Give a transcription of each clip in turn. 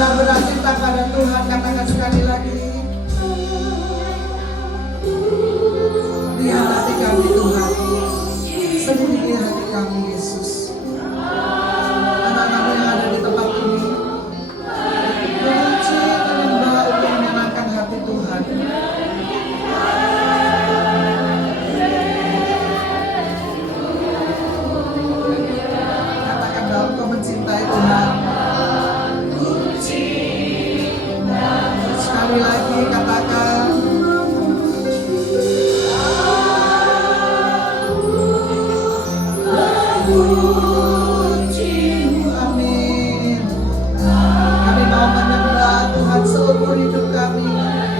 Sudah bercinta pada Tuhan, katakan sekali lagi. Lihat hati kami Tuhan, sembunyi hati kami Yesus. Anak-anakmu yang ada di tempat ini, memuji menyembah untuk menyenangkan hati Tuhan. Katakan bahwa engkau mencintai Tuhan. Sekali lagi katakan. Amin. Kami mau menyembah Tuhan seumur hidup kami. Amin.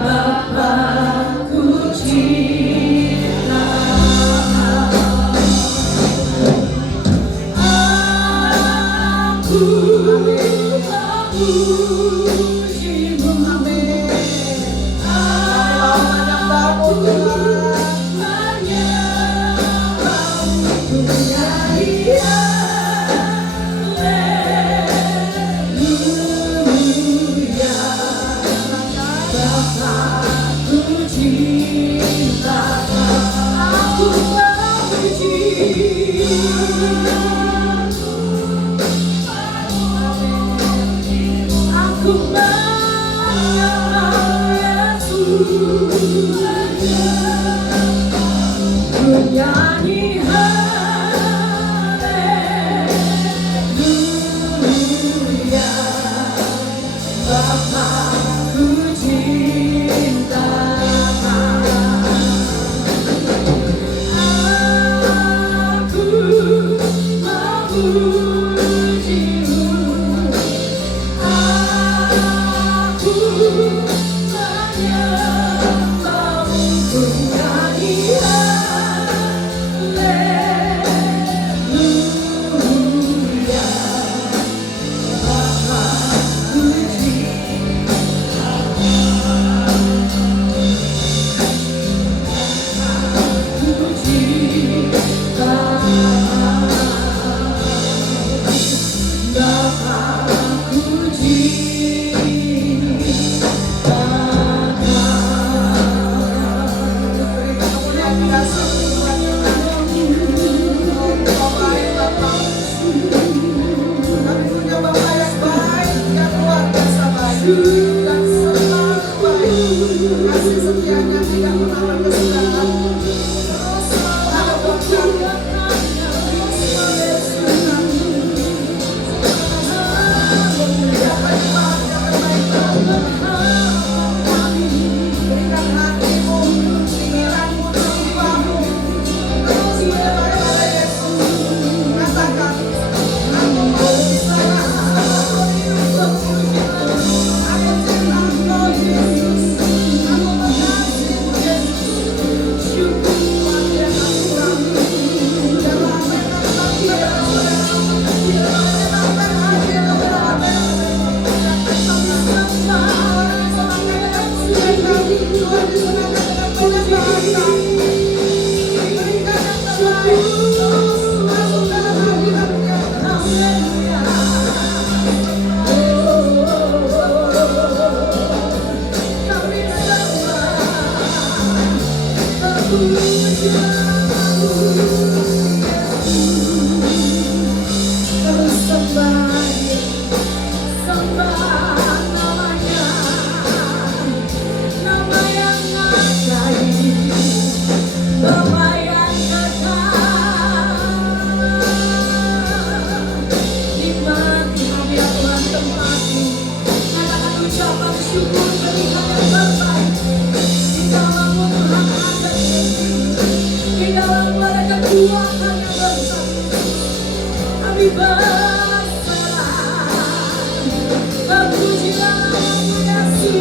Bapakku cinta, aku memujimu, amin. Kami mau menyembahmu Tuhan, menyembahmu, menyanyi haleluya. Bapakku cinta, aku aku menyembah Yesus, menyanyi haleluya. Bapakku cinta, aku memujimu, aku menyembahmu, menyanyi haleluya. Bapakku cinta, Bapakku cinta. Kemuliaan dikasih Tuhan Engkau baik Bapa. Kami punya Bapa yang baik, yang luar biasa baik dan selalu baik. Kasih setianya tidak pernah berkesudahan. Terus selalu ada buat kami. Terus selalu berkesudahan. Yang baik-baik, yang baik-baik. Berikan hatimu, pikiranmu, jiwamu. Terus menyembah kepada Yesus. Katakan, aku mau serah seluruh hidupku. Aku cinta Engkau Yesus. Aku mengasihimu Yesus. Syukur Tuhan yang kami. Dalam menyenangkan hati, Tuhan disenangkan dengan banyak bahasa. Berikan yang terbaik. Terus masuk dalam hadirat-Nya. Haleluya. Kami sembah, memuji-Mu, terus sembah, sembah namanya, nama yang ajaib, nama yang kekal. Nikmati ya Tuhan tempatmu, katakan ucapan syukur berikan yang terbaik. Di dalammu Tuhan ada di dalammu ada kekuatan yang besar. Kami berserah, memujilah namamu Yesus.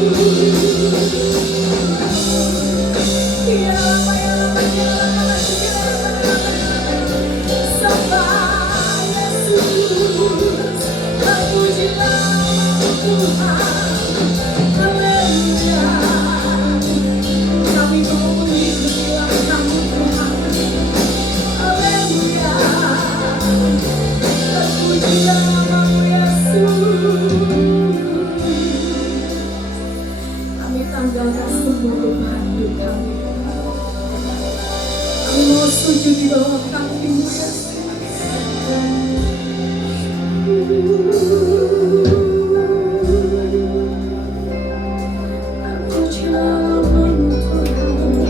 Sembah Yesus, memujilah namamu Tuhan. Haleluya. menyatakan seluruh hidup kami. Kami mau sujud di bawah kaki-Mu ya Aku jauh menuntutmu,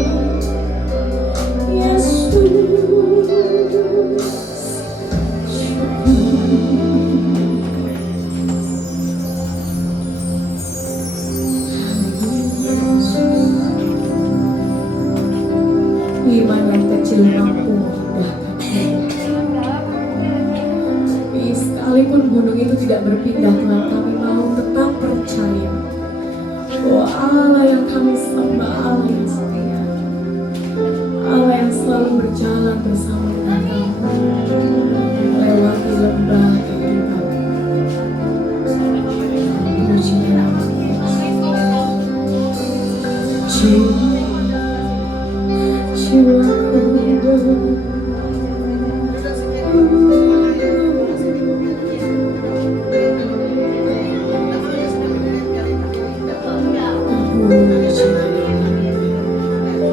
Yesus. Iman yang kecil mampu memindahkan tapi sekalipun gunung itu tidak berpindah, Tuhan, kami mau tetap percaya bahwa Allah yang kami sembah, Allah yang setia, Allah yang selalu berjalan bersama dengan kami melewati lembah kehidupan. Puji nama Yesus.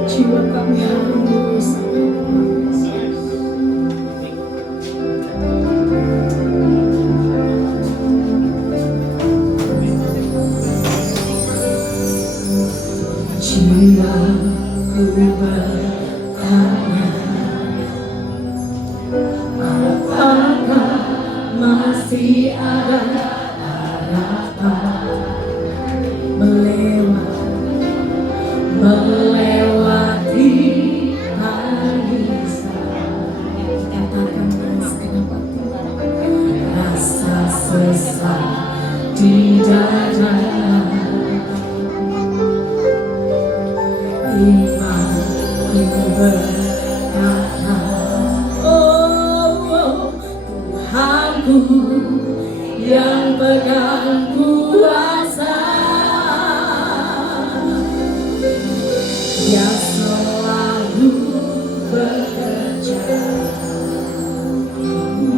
Jiwa kami harus jiwaku bertanya, apakah masih ada harapan melewati tangisan? Katakan mas, kenapa rasa sesak di dada, imanku berkata, oh Tuhanku yang pegang kuasa, Dia selalu bekerja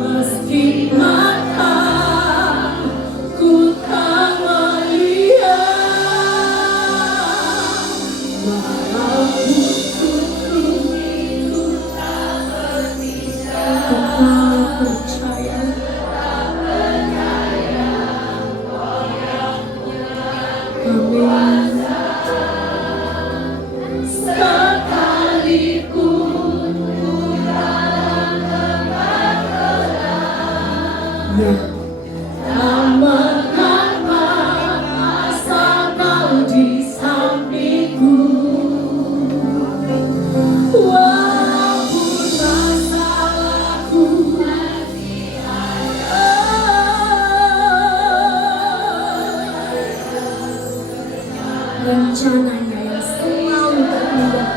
meski mataku tak melihat, walaupun tubuhku tak berbisa, tetap percaya amin. Sekalipun ku dalam tempat gelap, tak mengapa asal Kau di sampingku. Walaupun masalahku masih ada, rencananya yang selalu terindah,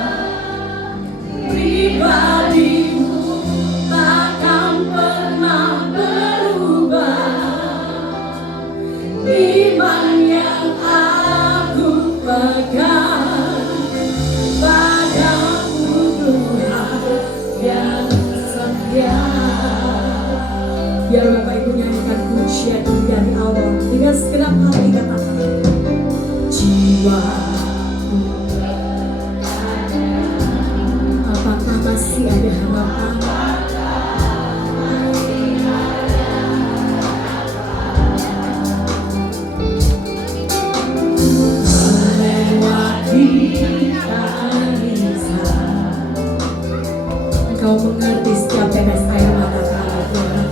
pribadimu takkan pernah berubah. Iman yang aku pegang padamu, Tuhan yang setia. Biar Bapak Ibu nyanyikan pujian ini dari awal dengan segenap hati, katakan jiwaku bertanya, apakah masih ada harapan melewati tangisan? Engkau mengerti setiap tetes air mata kami, Tuhan.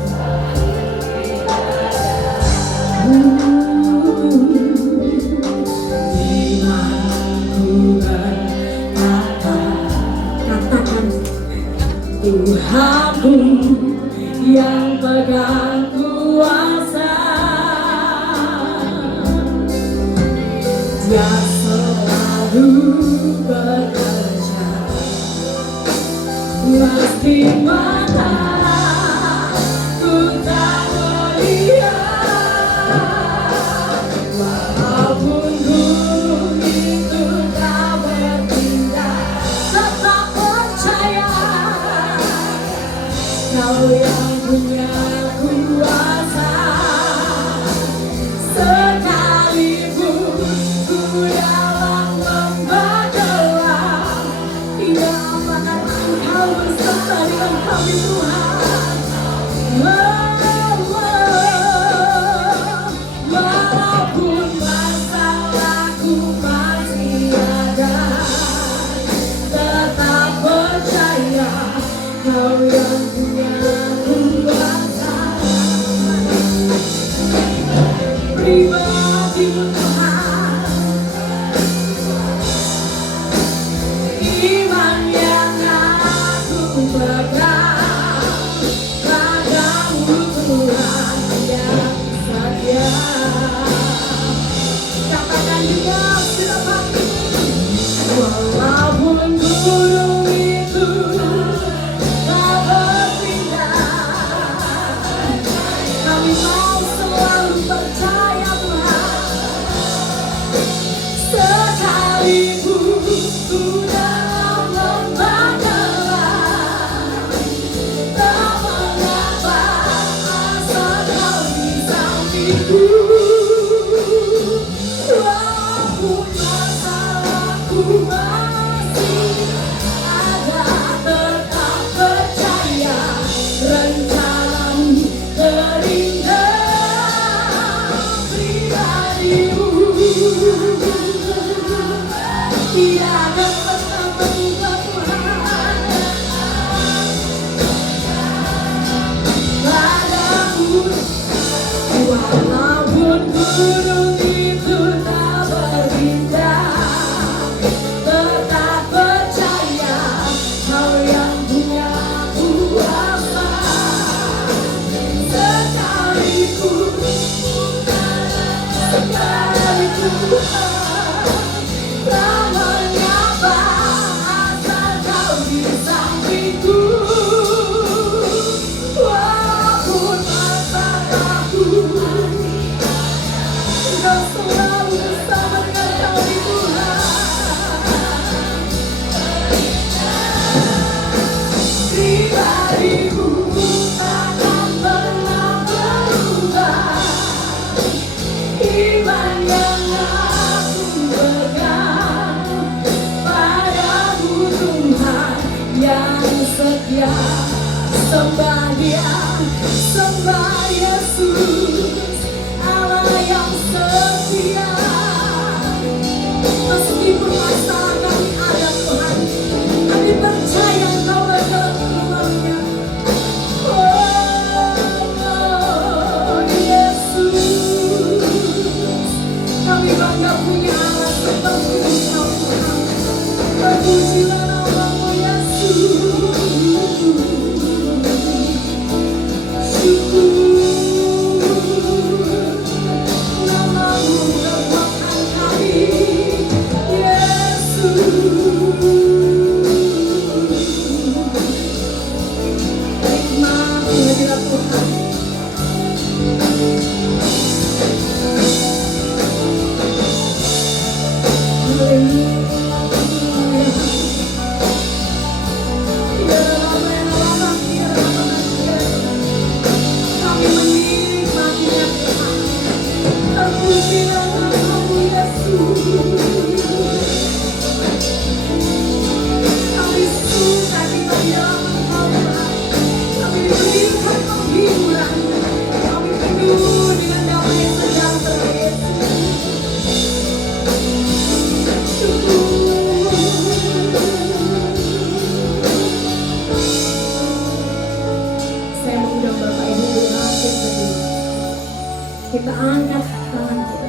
Imanku berkata, katakan Tuhanku yang pegang kuasa, Dia selalu bekerja meski mataku tak melihat, walaupun gunung itu tak berpindah, tetap percaya Kau yang punya kuasa. Sekalipun ku dalam Katakan juga dalam hatimu, walaupun gunung itu tak berpindah, kami mau selalu percaya Tuhan. Sekalipun ku dalam lembah gelap, tak mengapa asal Kau di sampingku. Walaupun masalahku masih ada, tetap percaya rencanamu terindah. Pribadimu tidak akan pernah berubah Tuhan. Padamu, walaupun gunung itu tak berpindah, tetap percaya Kau yang punya kuasa. Sekalipun tak mengapa asal Kau di sampingku. Walaupun masalahku, Kau selalu bersama dengan kami Tuhan. Pribadimu takkan pernah berubah. Iman yang aku pegang padamu Tuhan yang setia. Sembah Dia, sembah Yesus, Allah yang setia. Meskipun masalah kami ada Tuhan, kami percaya Kau berjalan keluarnya. Oh Yesus, kami bangga punya Allah seperti Engkau Tuhan. Terpujilah nama-Mu Yesus. Syukur nama-Mu kekuatan kami, Yesus. Nikmati hadirat Tuhan. Kami menikmatinya Tuhan. Terpujilah nama-Mu Yesus. Kami suka tinggal di dalam Engkau Tuhan. Kami diberikan penghiburan. Kami penuh dengan damai sejahtera Yesus. Saya mengundang Bapak Ibu bangkit berdiri. Kita angkat tangan kita.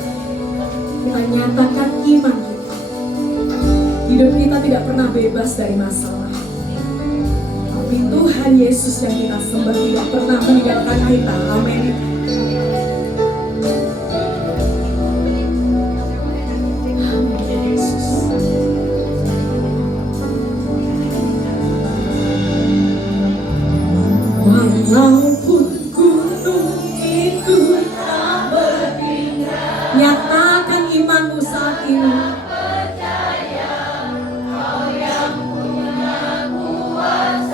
Kita nyatakan iman kita. Hidup kita tidak pernah bebas dari masalah. Tapi Tuhan Yesus yang kita sembah tidak pernah meninggalkan kita. Amin. Walaupun gunung itu tak berpindah, nyatakan imanmu saat ini.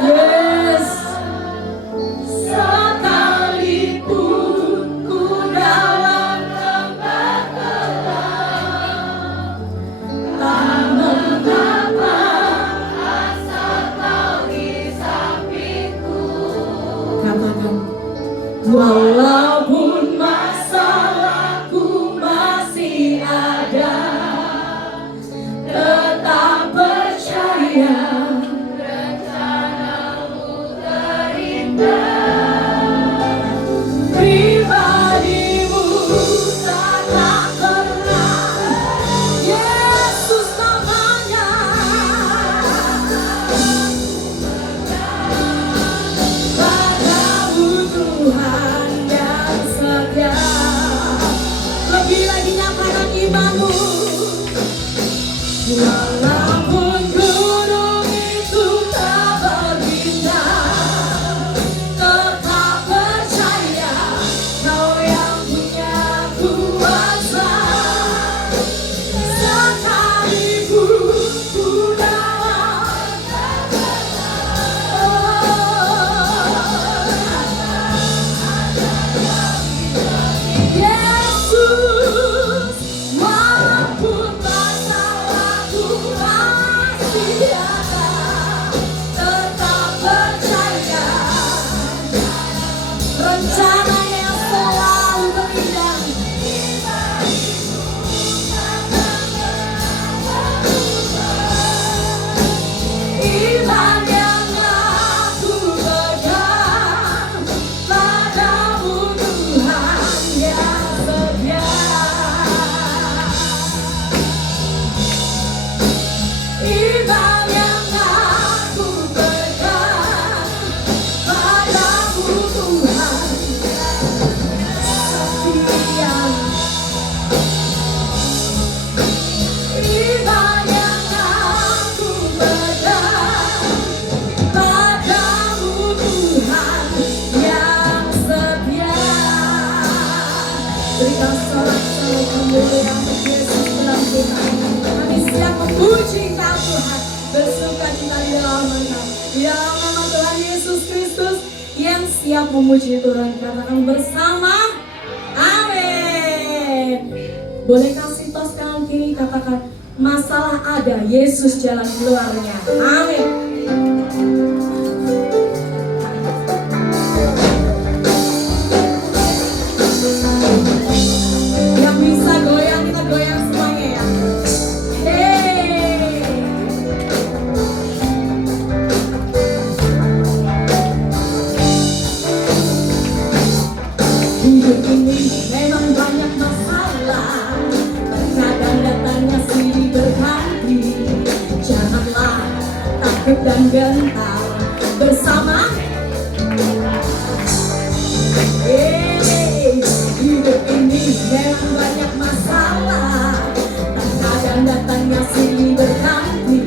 Yes. Sekalipun ku dalam lembah gelap, tak mengapa asal Kau di sampingku. Katakan, walaupun masalahku masih ada, tetap percaya rencanamu terindah. Pribadimu takkan pernah, Yesus namanya. Padamu Tuhan yang setia. Lebih lagi nyatakan imanmu. Ya, nama Tuhan Yesus Kristus yang siap memuji Tuhan, katakan bersama. Amin. Boleh kasih tos kanan kiri, katakan masalah ada, Yesus jalan keluarnya. Amin. Yang bisa goyang, kita goyang semuanya ya. Hidup ini memang banyak masalah, terkadang datangnya silih berganti. Janganlah takut dan gentar, bersama. Hidup ini memang banyak masalah, terkadang datangnya silih berganti.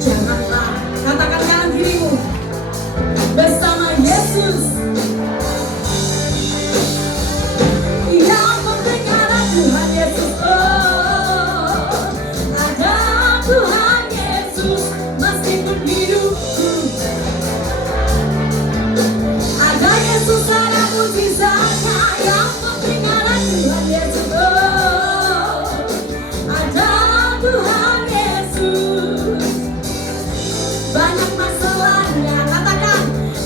Janganlah, katakan kanan kirimu, bersama Yesus. Yang penting ada Tuhan Yesus, oh, ada Tuhan Yesus meskipun hidupku. Ada Yesus, ada mujizatnya. Yang penting ada Tuhan Yesus, oh, ada Tuhan Yesus. Banyak masalahnya, katakan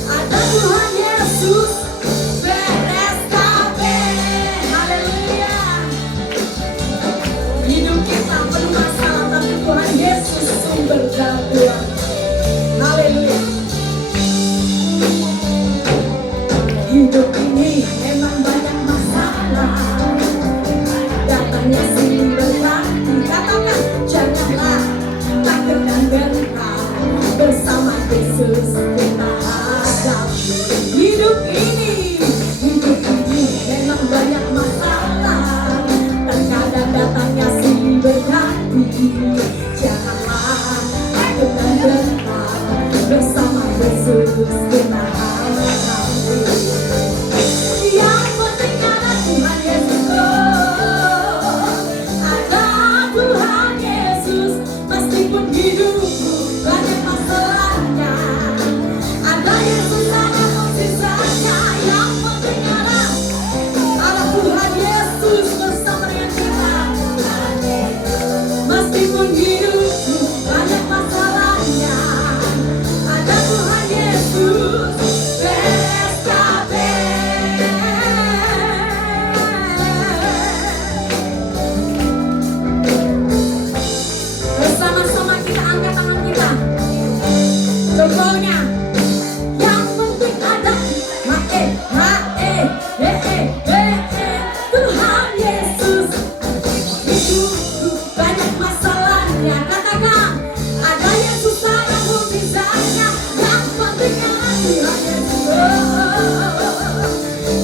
ada Tuhan Yesus. Beres kabeh, haleluya. Hidup kita penuh masalah, tapi Tuhan Yesus sumber jalan keluar. Haleluya. Hidup ini memang banyak masalah, datangnya silih berganti. Katakan janganlah takut dan gentar, bersama Yesus kita hadapi. Hidup ini memang banyak masalah, terkadang datangnya silih berganti. Janganlah takut dan gentar, bersama Yesus kita hadapi. Yang penting ada Tuhan Yesus, oh, ada Tuhan Yesus meskipun hidupku banyak masalahnya. Ada Yesus, ada mujizatnya. Yang penting ada Tuhan Yesus bersama dengan kita. Meskipun hidupku banyak masalahnya, ada Tuhan Yesus. Beres kabeh. Bersama-sama kita angkat tangan kita, contohnya. Yang penting ada Tuhan Yesus. Hidupku banyak masalahnya, katakan ada Yesus, ada mujizatnya. Yang penting ada Tuhan Yesus, oh,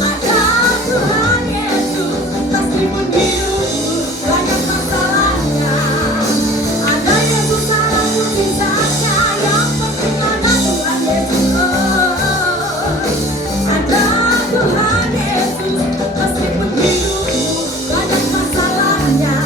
ada Tuhan Yesus meskipun hidupku banyak masalahnya. Ada Yesus, ada mujizatnya. Yang penting ada Tuhan Yesus, oh, ada Tuhan Yesus meskipun hidupku banyak masalahnya.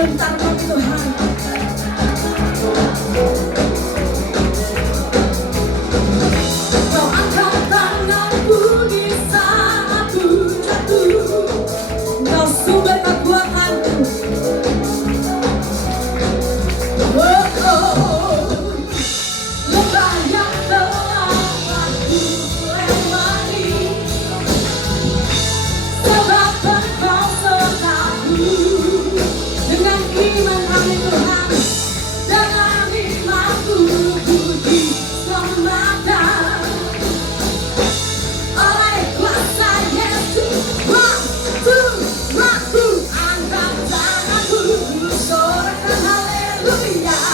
Sebentar bagi Tuhan. Kau angkat tanganku di saat ku jatuh. Kau sumber kekuatanku. Oh, oh. Lembah yang telah aku lewati, sebab Engkau sertaku. Dengan iman kami Tuhan, dengan imanku ku diselamatkan oleh kuasa Yesus. Waktu angkat tanganku, sorakan haleluya.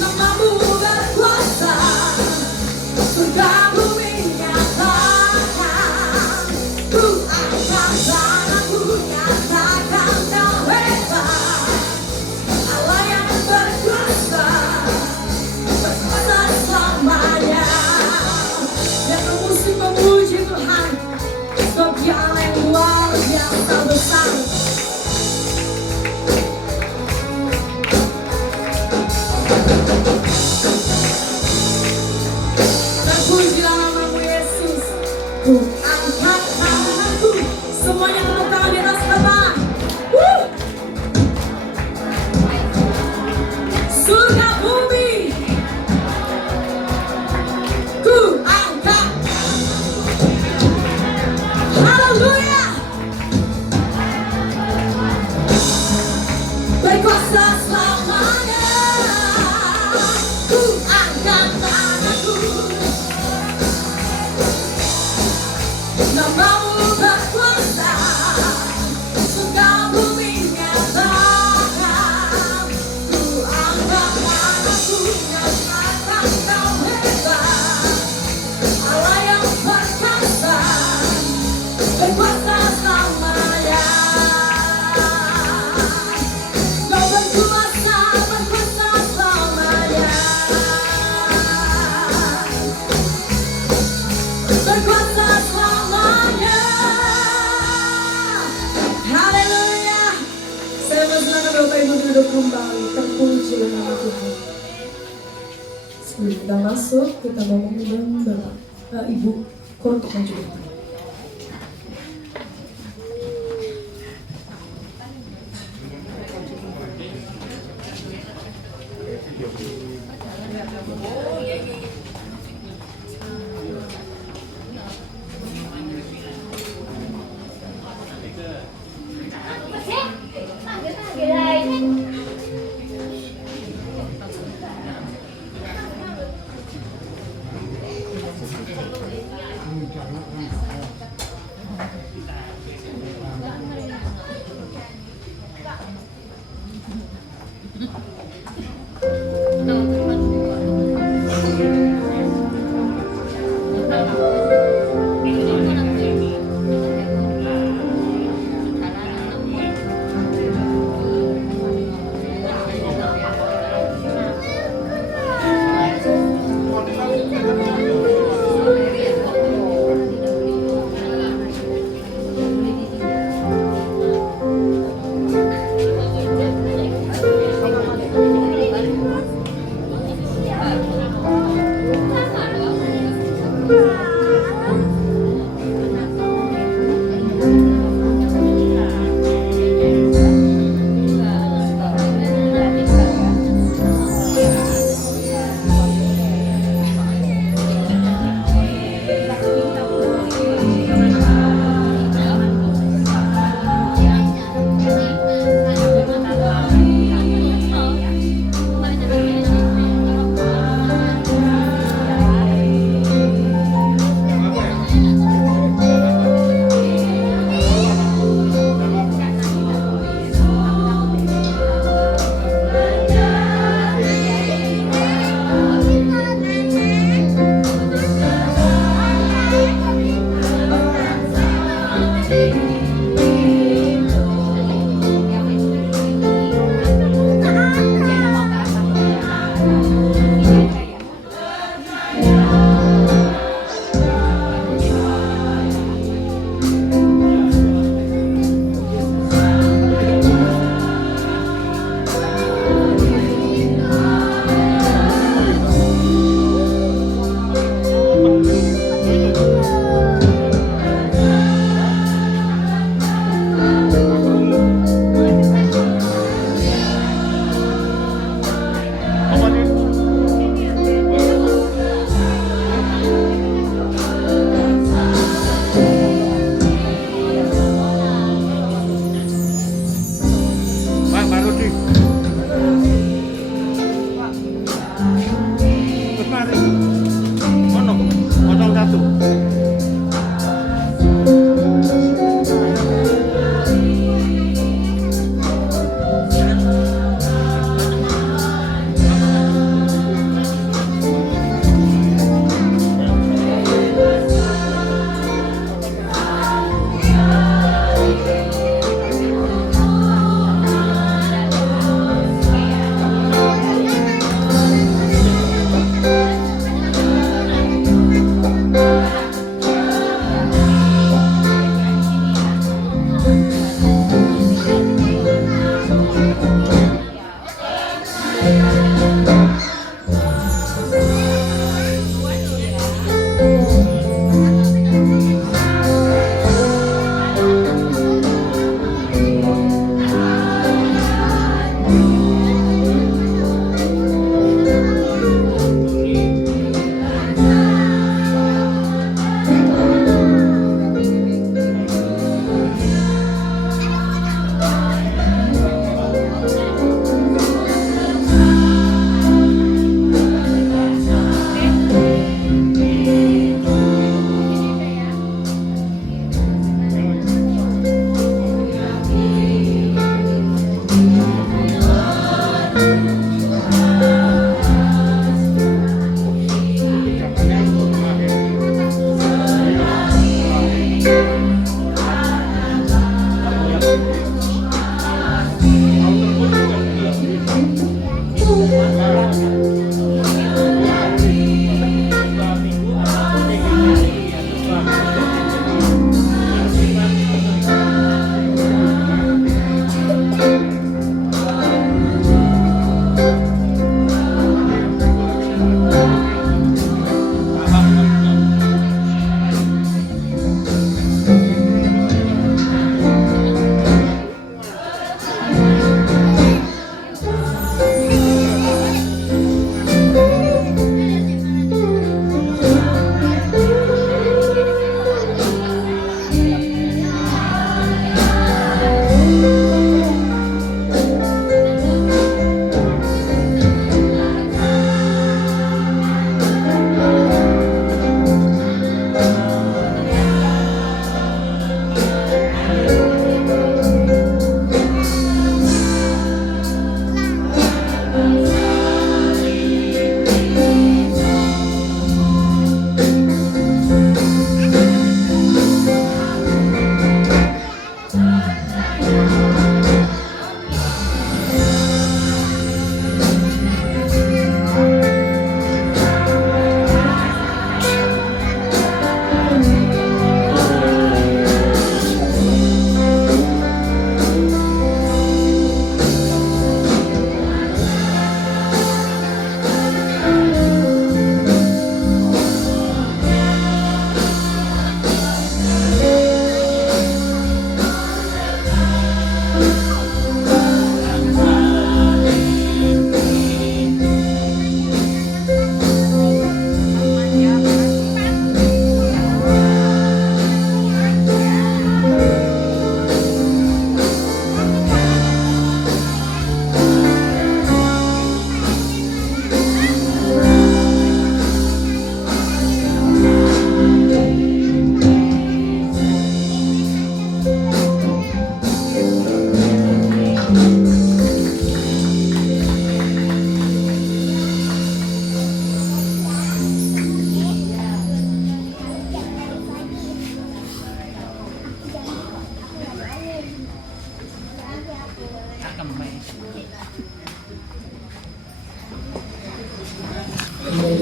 Namamu berkuasa, surga bumi nyatakan. Ku angkat tanganku, nyatakan Kau hebat. Allah yang berkuasa, berkuasa selamanya. Dan mesti memuji Tuhan, sebab Dia Allah yang luar biasa besar. Terpujilah namamu Yesus. Ku angkat tanganku. Semuanya tepuk tangan di atas kepala. Surga bumi, ku angkat. Haleluya. Berkuasa selamanya. Ku angkat tanganku. Namamu berkuasa, surga bumi nyatakan. Ku angkat tanganku, nyatakan Kau hebat. Allah yang perkasa, berkuasa selamanya. Kau berkuasa, berkuasa selamanya. Berkuasa selamanya. Haleluya. Saya persilakan Bapak Ibu duduk kembali. Terpujilah nama Tuhan. Sebelum kita masuk, kita mau mengundang Bapak Ibu untuk maju ke depan.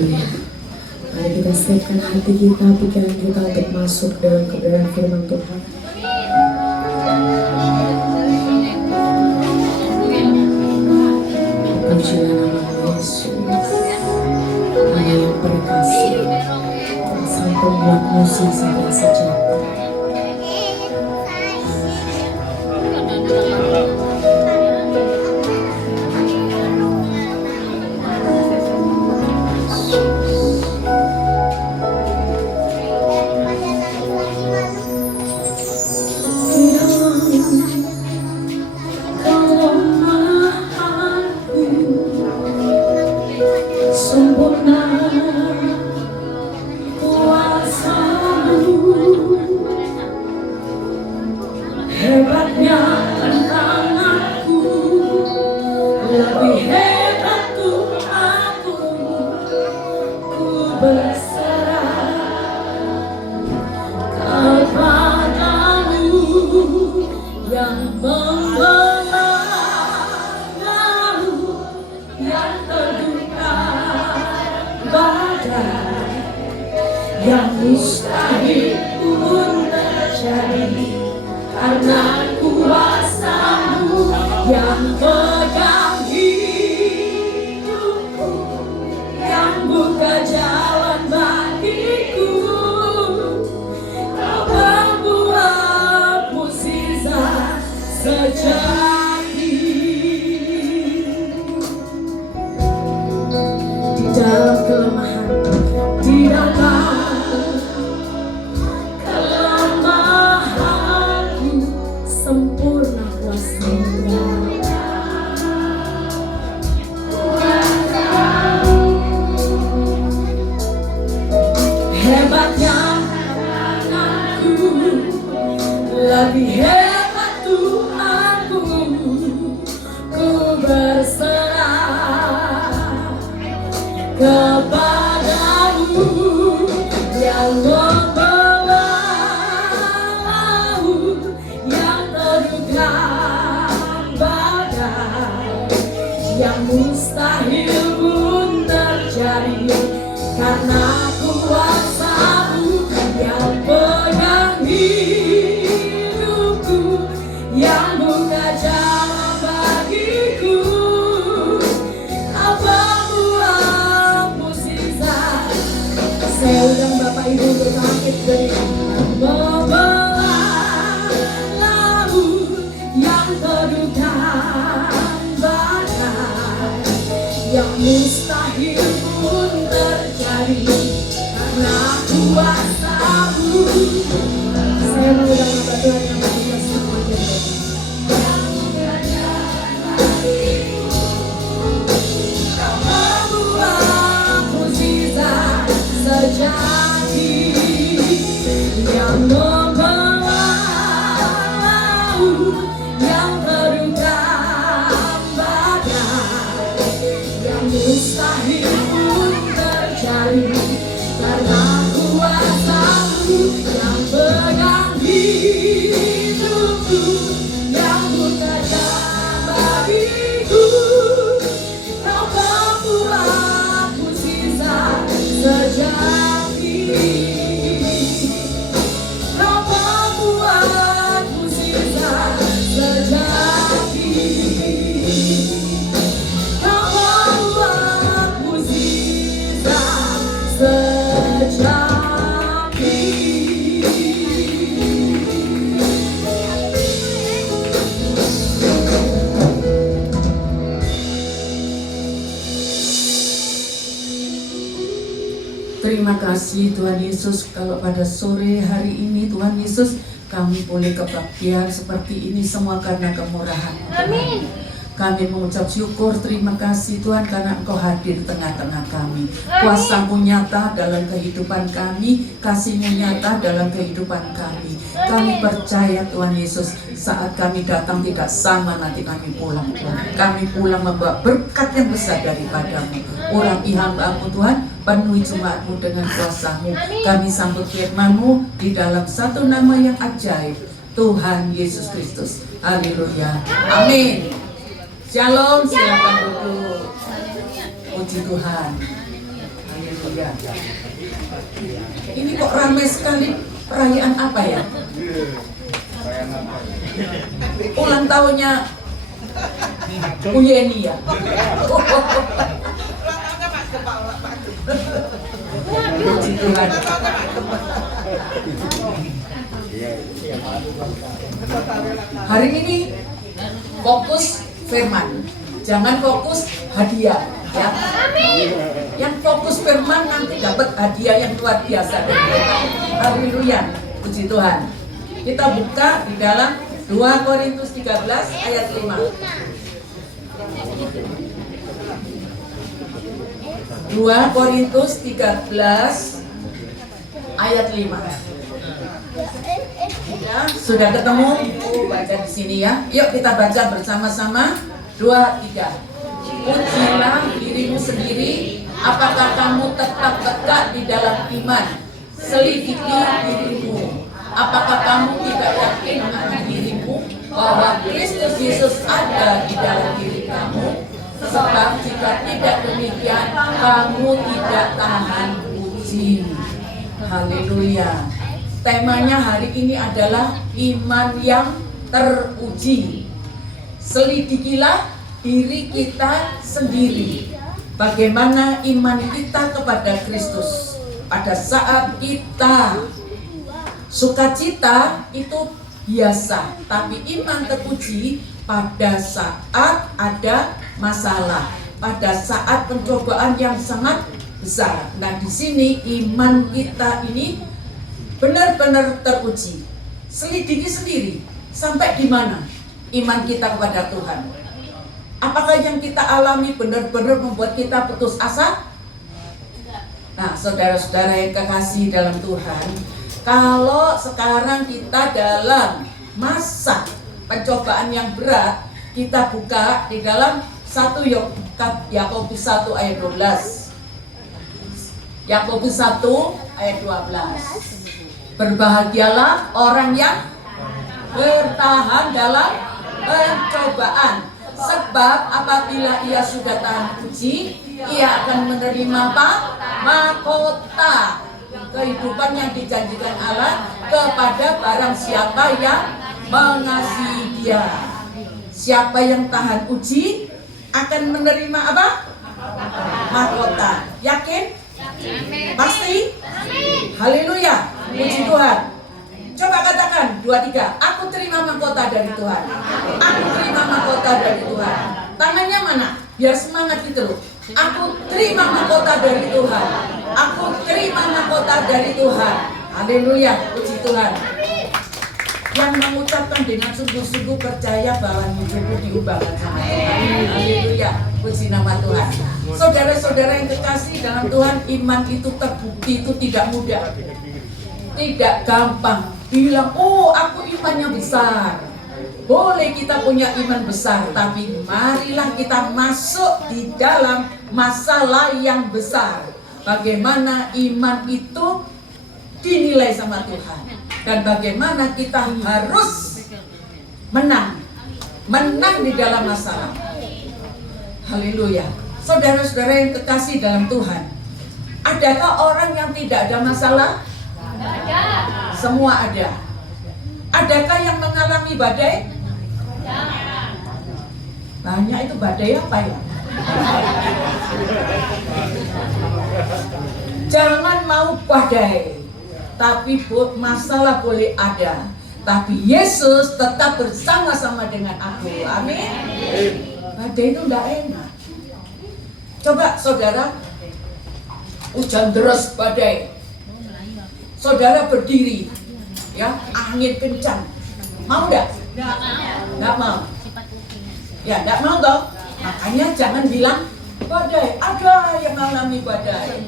Haleluya. Mari kita siapkan hati kita, pikiran kita untuk masuk dalam kebenaran firman Tuhan. Pujilah nama Yesus, nama yang berkasih, Sang Pembuat musim sampai sejati. Hebatnya tanganku, lebih hebat Tuhanku, ku berserah kepadamu yang membelah yang terduga badai yang mustahil pun terjadi. Karena kuasa-Mu yang pegang hidupku, yang buka jalan bagiku, Kau membuat mukjizat sejati. Di dalam kelemahan, di dalam sempurna kuasa-Mu. Hebatnya anakku, lebih hebat Tuhanku, ku berserah kepadamu yang yang mustahil pun terjadi. Karena kuasa-Mu yang pegang hidupku, yang buka jalan bagiku, Kau membuat mukjizat. Saya undang Bapak Ibu berbangkit dari membelah laut yang terduga yang mustahil pun terjadi. Karena kuasa-Mu. Saya mengundang Bapak Tuhan yang bertugas semuanya. Kau membuat mukjizat sejati yang membelah laut yang terduga mustahil pun terjadi. Karena kuasa-Mu yang pegang hidupku, yang buka jalan bagiku, Kau membuat mukjizat sejati. Kau membuat mukjizat sejati. Terima kasih Tuhan Yesus, kalau pada sore hari ini Tuhan Yesus kami boleh kebaktian seperti ini semua karena kemurahan-Mu. Amin. Kami mengucap syukur, terima kasih Tuhan karena Engkau hadir di tengah-tengah kami. Kuasa-Mu nyata dalam kehidupan kami, kasih-Mu nyata dalam kehidupan kami. Kami percaya Tuhan Yesus, saat kami datang tidak sama nanti kami pulang Tuhan. Kami pulang membawa berkat yang besar daripada-Mu. Urapi hamba-Mu Tuhan, penuhi jemaat-Mu dengan kuasa-Mu. Kami sambut firman-Mu di dalam satu nama yang ajaib, Tuhan Yesus Kristus. Haleluya. Amin. Shalom, silakan duduk. Puji Tuhan. Haleluya. Haleluya. Ini kok ramai sekali, perayaan apa ya? Ulang tahunnya Bu Yeni ya. Puji Tuhan. Hari ini fokus firman, jangan fokus hadiah ya. Yang fokus firman nanti dapat hadiah yang luar biasa. Haleluya, puji Tuhan. Kita buka di dalam 2 Korintus 13 ayat 5. 2 Korintus 13 ayat 5. Ya, sudah ketemu? Baca di sini ya. Yuk kita baca bersama-sama. 2, 3. Ujilah dirimu sendiri, apakah kamu tetap tegak di dalam iman. Selidiki dirimu, apakah kamu tidak yakin akan dirimu bahwa Kristus Yesus ada di dalam diri kamu? Sebab jika tidak demikian, kamu tidak tahan uji. Haleluya. Temanya hari ini adalah iman yang teruji. Selidikilah diri kita sendiri. Bagaimana iman kita kepada Kristus. Pada saat kita sukacita itu biasa, tapi iman teruji pada saat ada masalah, pada saat pencobaan yang sangat besar. Nah, di sini iman kita ini benar-benar teruji. Selidiki sendiri sampai di mana iman kita kepada Tuhan. Apakah yang kita alami benar-benar membuat kita putus asa? Nah, saudara-saudara yang kekasih dalam Tuhan, kalau sekarang kita dalam masa pencobaan yang berat, kita buka di dalam 1 Yakobus 1 ayat 12. Yakobus 1 ayat 12. Berbahagialah orang yang bertahan dalam pencobaan, sebab apabila ia sudah tahan uji, ia akan menerima apa? Mahkota kehidupan yang dijanjikan Allah kepada barang siapa yang mengasihi Dia. Siapa yang tahan uji akan menerima apa? Mahkota. Yakin? Pasti? Haleluya. Puji Tuhan. Coba katakan 2, 3. Aku terima mahkota dari Tuhan. Aku terima mahkota dari Tuhan. Tangannya mana? Biar semangat gitu loh. Aku terima mahkota dari Tuhan. Aku terima mahkota dari Tuhan. Haleluya. Puji Tuhan. Yang mengucapkan dengan sungguh-sungguh percaya bahwa hidupku diubahkan sama Tuhan. Haleluya. Puji nama Tuhan. Saudara-saudara yang kekasih dalam Tuhan, iman itu terbukti itu tidak mudah. Tidak gampang. Bilang, oh aku imannya besar. Boleh kita punya iman besar, tapi marilah kita masuk di dalam masalah yang besar. Bagaimana iman itu dinilai sama Tuhan. Dan bagaimana kita harus menang di dalam masalah. Haleluya. Saudara-saudara yang kekasih dalam Tuhan, adakah orang yang tidak ada masalah? Ada. Semua ada. Adakah yang mengalami badai? Banyak itu badai apa ya? Jangan mau badai. Tapi masalah boleh ada, tapi Yesus tetap bersama-sama dengan aku. Amin. Badai itu tidak enak. Coba saudara, hujan deras badai, saudara berdiri, ya angin kencang, mau tidak? Tidak mau. Ya tidak mau toh. Makanya jangan bilang badai. Ada yang mengalami badai.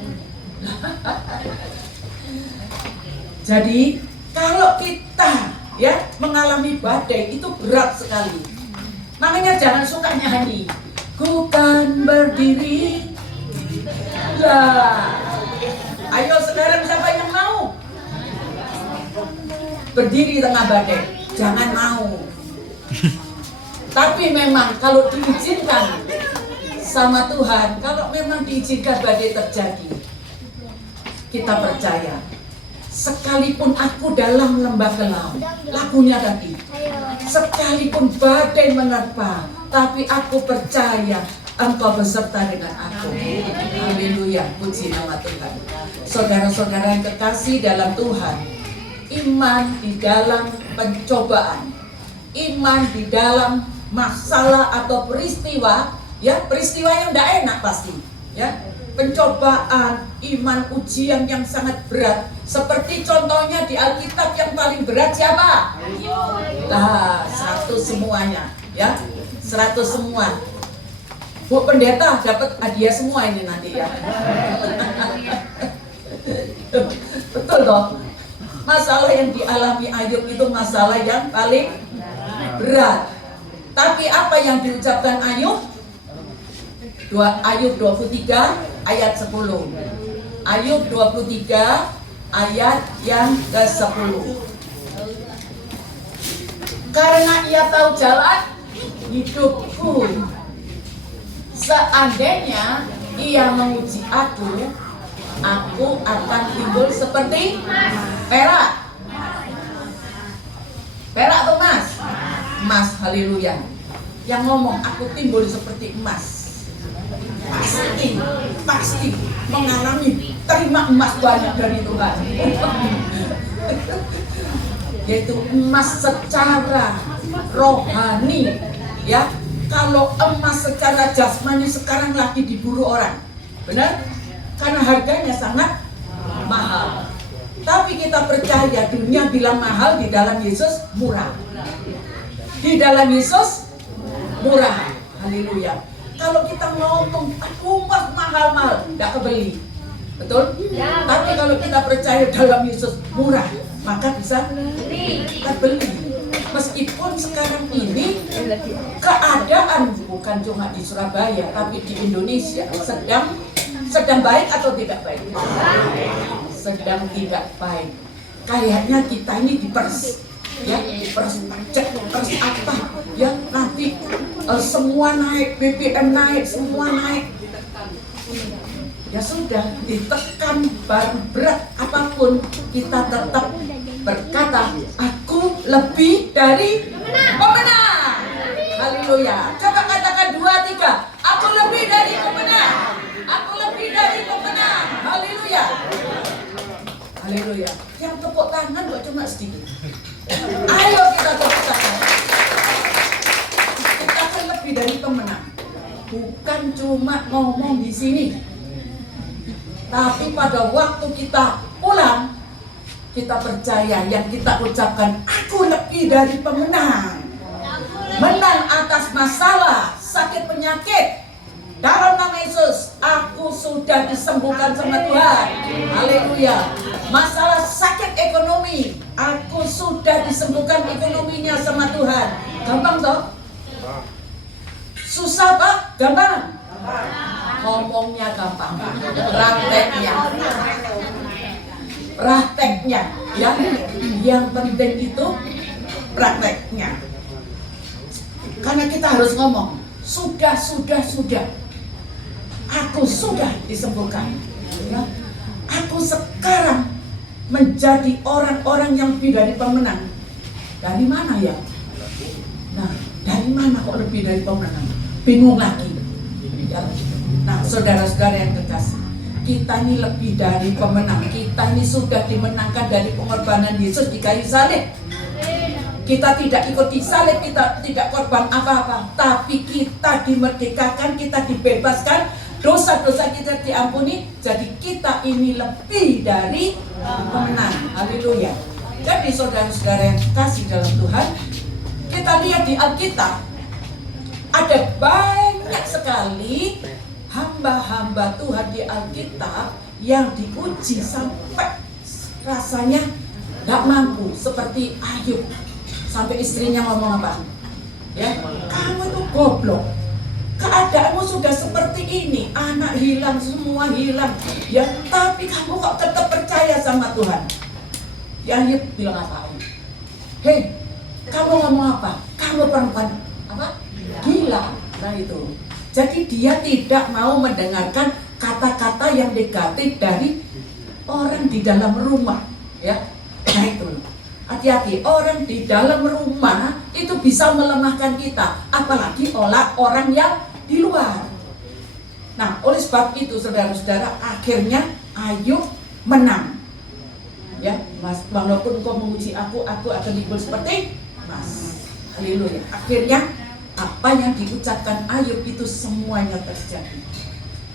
Jadi kalau kita ya mengalami badai itu berat sekali. Makanya jangan suka nyanyi. Ku kan berdiri. Lah. Ayo sekarang siapa yang mau? Berdiri tengah badai. Jangan mau. Tapi memang kalau diizinkan sama Tuhan, kalau memang diizinkan badai terjadi, kita percaya. Sekalipun aku dalam lembah gelap, lagunya tadi. Sekalipun badai menerpa, tapi aku percaya Engkau beserta dengan aku. Haleluya, puji nama Tuhan. Saudara-saudara yang kekasih dalam Tuhan, iman di dalam pencobaan, iman di dalam masalah atau peristiwa, ya peristiwa yang tidak enak pasti, ya pencobaan, iman ujian yang sangat berat. Seperti contohnya di Alkitab yang paling berat siapa? Lah, 100 semuanya, ya 100 semua. Bu pendeta dapat hadiah semua ini nanti ya. Betul dong. Masalah yang dialami Ayub itu masalah yang paling berat. Tapi apa yang diucapkan Ayub? Ayub 23 ayat 10. Ayub 23 ayat yang ke-10. Karena ia tahu jalan hidupku, seandainya ia menguji aku akan timbul seperti perak. Perak atau emas? Emas, haleluya. Yang ngomong aku timbul seperti emas, pasti mengalami terima emas banyak dari Tuhan. Yaitu emas secara rohani, ya. Kalau emas secara jasmani sekarang lagi diburu orang, benar? Karena harganya sangat mahal. Tapi kita percaya dunia bilang mahal, di dalam Yesus murah. Di dalam Yesus murah, haleluya. Kalau kita ngomong, aduh mahal-mahal, tidak kebeli, betul? Ya, tapi kalau kita percaya dalam Yesus murah, maka bisa kita beli. Meskipun sekarang ini keadaan bukan cuma di Surabaya, tapi di Indonesia sedang baik atau tidak baik? Sedang tidak baik. Kayaknya kita ini diperas, ya, diperas pajak, diperas apa, ya nanti semua naik, BBM naik, semua naik. Ya sudah, ditekan berat apapun, kita tetap berkata, aku lebih dari pemenang. Haleluya. Coba katakan 2, 3. Aku lebih dari pemenang. Aku lebih dari pemenang. Haleluya. Haleluya. Yang tepuk tangan kok cuma sedikit. Ayo kita tepuk tangan. Kita akan lebih dari pemenang. Bukan cuma ngomong di sini, tapi pada waktu kita pulang, kita percaya yang kita ucapkan, aku lebih dari pemenang. Menang atas masalah, sakit, penyakit. Dalam nama Yesus, aku sudah disembuhkan sama Tuhan. Haleluya. Masalah sakit ekonomi, aku sudah disembuhkan ekonominya sama Tuhan. Gampang toh? Susah Pak? Gampang? Ngomongnya gampang, prakteknya, ya. Yang penting itu prakteknya. Karena kita harus ngomong, sudah. Aku sudah disembuhkan, ya. Aku sekarang menjadi orang-orang yang lebih dari pemenang. Dari mana ya? Nah, dari mana kok lebih dari pemenang? Bingung lagi, ya. Nah, saudara-saudara yang kekasih, kita ini lebih dari pemenang. Kita ini sudah dimenangkan dari pengorbanan Yesus di kayu salib. Kita tidak ikut disalib, kita tidak korban apa-apa, tapi kita dimerdekakan, kita dibebaskan, dosa-dosa kita diampuni. Jadi kita ini lebih dari pemenang. Haleluya. Jadi saudara-saudara yang kasih dalam Tuhan, kita lihat di Alkitab ada banyak sekali hamba-hamba Tuhan di Alkitab yang diuji sampai rasanya gak mampu, seperti Ayub. Sampai istrinya ngomong apa? Ya, kamu itu goblok. Keadaanmu sudah seperti ini, anak hilang, semua hilang. Ya, tapi kamu kok tetap percaya sama Tuhan? Ya, Ayub bilang apa? Hei, kamu ngomong apa? Kamu perempuan apa? Gila. Nah itu. Jadi dia tidak mau mendengarkan kata-kata yang negatif dari orang di dalam rumah, ya. Nah itu, hati-hati, orang di dalam rumah itu bisa melemahkan kita, apalagi orang yang di luar. Nah, oleh sebab itu saudara-saudara, akhirnya Ayub menang. Ya, Mas, walaupun kau menguji aku akan diberi seperti Mas. Haleluya. Akhirnya apa yang diucapkan Ayub itu semuanya terjadi.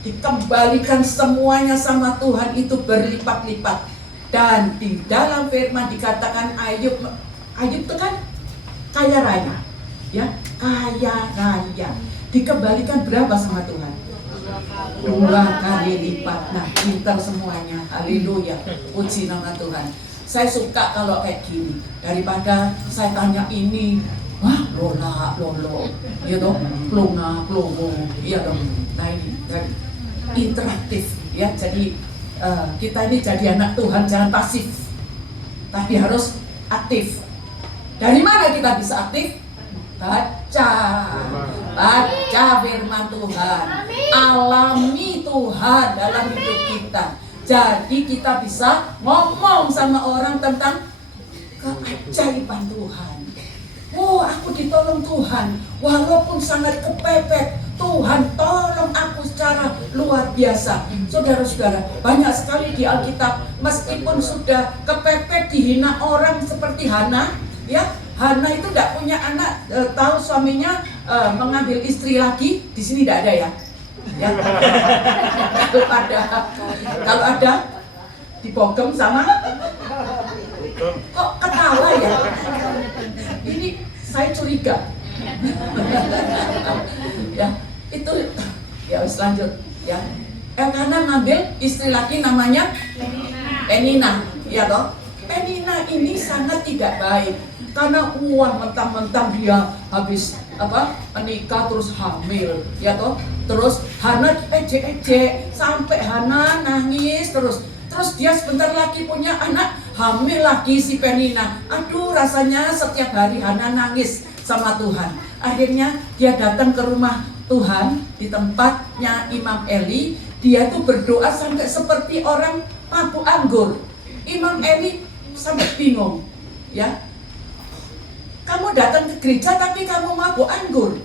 Dikembalikan semuanya sama Tuhan itu berlipat-lipat. Dan di dalam firman dikatakan Ayub itu kan kaya raya, ya, kaya raya. Dikembalikan berapa sama Tuhan? 2 kali lipat. Nah, pintar semuanya. Haleluya. Puji nama Tuhan. Saya suka kalau kayak gini, daripada saya tanya ini, wah, lolo, ya dong, plongo, iya dong. Nah ini jadi interaktif, ya. Jadi kita ini jadi anak Tuhan jangan pasif, tapi harus aktif. Dari mana kita bisa aktif? Baca firman Tuhan, alami Tuhan dalam hidup kita. Jadi kita bisa ngomong sama orang tentang keajaiban Tuhan. Oh, aku ditolong Tuhan, walaupun sangat kepepet, Tuhan tolong aku secara luar biasa. Saudara-saudara, banyak sekali di Alkitab, meskipun sudah kepepet dihina orang seperti Hana, ya, Hana itu tidak punya anak, tahu suaminya mengambil istri lagi, di sini tidak ada, ya. Ya. Kalau ada dibogem sama, kok ketawa ya? Ini saya curiga. Ya, itu ya wis lanjut ya. Elkana ngambil istri lagi namanya Penina, ya toh. Penina ini sangat tidak baik karena uang mentang-mentang dia habis menikah terus hamil, ya toh. Terus Hana ejek-ejek sampai Hana nangis terus dia sebentar lagi punya anak, hamil lagi si Penina. Aduh, rasanya setiap hari Hana nangis sama Tuhan. Akhirnya dia datang ke rumah Tuhan di tempatnya Imam Eli. Dia tuh berdoa sampai seperti orang mabuk anggur. Imam Eli sampai bingung, ya. Kamu datang ke gereja tapi kamu mabuk anggur.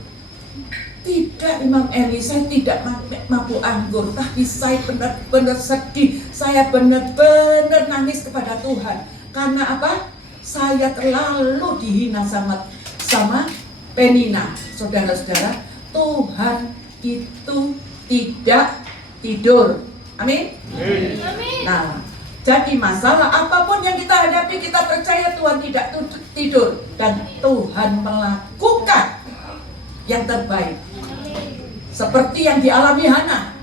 Tidak, Imam Eli, saya tidak mabuk anggur, tapi saya benar-benar sedih. Saya benar-benar nangis kepada Tuhan. Karena apa? Saya terlalu dihina sama Penina. Saudara-saudara, Tuhan itu tidak tidur. Amin? Nah, jadi masalah apapun yang kita hadapi, kita percaya Tuhan tidak tidur. Dan Tuhan melakukan yang terbaik. Seperti yang dialami Hana.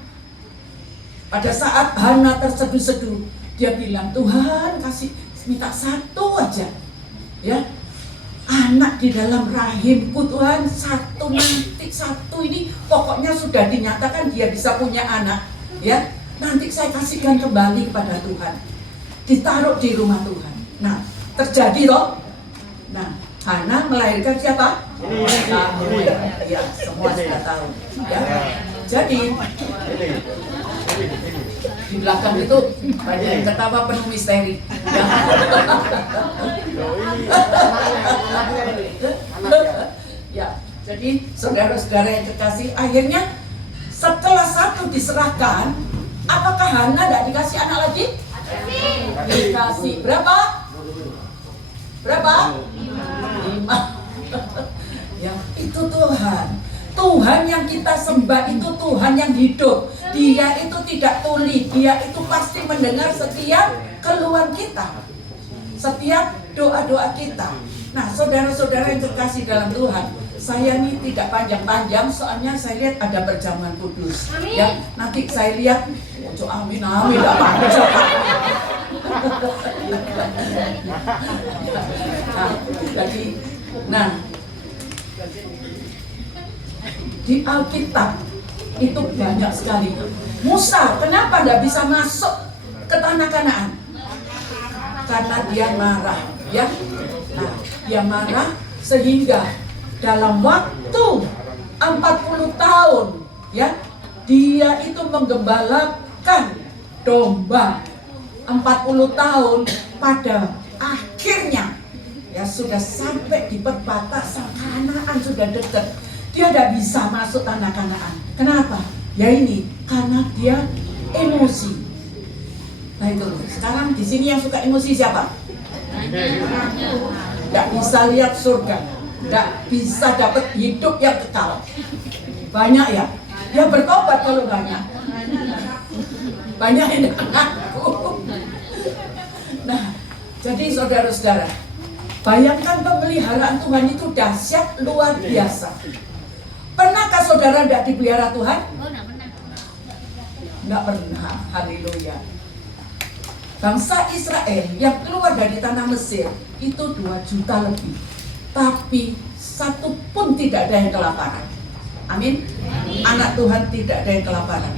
Pada saat Hana terseduh-seduh, dia bilang, Tuhan kasih minta satu aja, ya, anak di dalam rahimku Tuhan, satu ini pokoknya sudah dinyatakan dia bisa punya anak, ya, nanti saya kasihkan kembali kepada Tuhan, ditaruh di rumah Tuhan. Nah, terjadi toh. Nah, Hana melahirkan siapa? Ya, semua sudah tahu. Ya, jadi di belakang itu banyak yang ketawa penuh misteri. Ya, jadi saudara-saudara yang kekasih, akhirnya setelah satu diserahkan, apakah Hana tidak dikasih anak lagi? Dikasih berapa? Berapa? 5. Ya, itu Tuhan yang kita sembah itu Tuhan yang hidup. Dia itu tidak tuli, dia itu pasti mendengar setiap keluhan kita, setiap doa-doa kita. Nah, saudara-saudara yang terkasih dalam Tuhan, saya ini tidak panjang-panjang, soalnya saya lihat ada perjamuan kudus. Amin. Ya, nanti saya lihat, amin, tidak panjang. Nah, di Alkitab itu banyak sekali. Musa, kenapa tidak bisa masuk ke tanah Kanaan? Karena dia marah, ya. Nah, dia marah sehingga dalam waktu 40 tahun, ya, dia itu menggembalakan domba 40 tahun, pada akhirnya ya sudah sampai di perbatasan Kanaan, sudah dekat. Dia tidak bisa masuk tanah Kanaan. Kenapa? Ya ini, karena dia emosi. Nah itu, sekarang di sini yang suka emosi siapa? Tidak bisa lihat surga, tidak bisa dapat hidup yang kekal. Banyak ya, ya bertobat kalau banyak. Banyak yang ngaku. Nah, jadi saudara-saudara, bayangkan pemeliharaan Tuhan itu dahsyat luar biasa. Pernahkah saudara tidak dipelihara Tuhan? Enggak pernah, haleluya. Bangsa Israel yang keluar dari tanah Mesir itu 2 juta lebih, tapi satu pun tidak ada yang kelaparan. Amin. Anak Tuhan tidak ada yang kelaparan.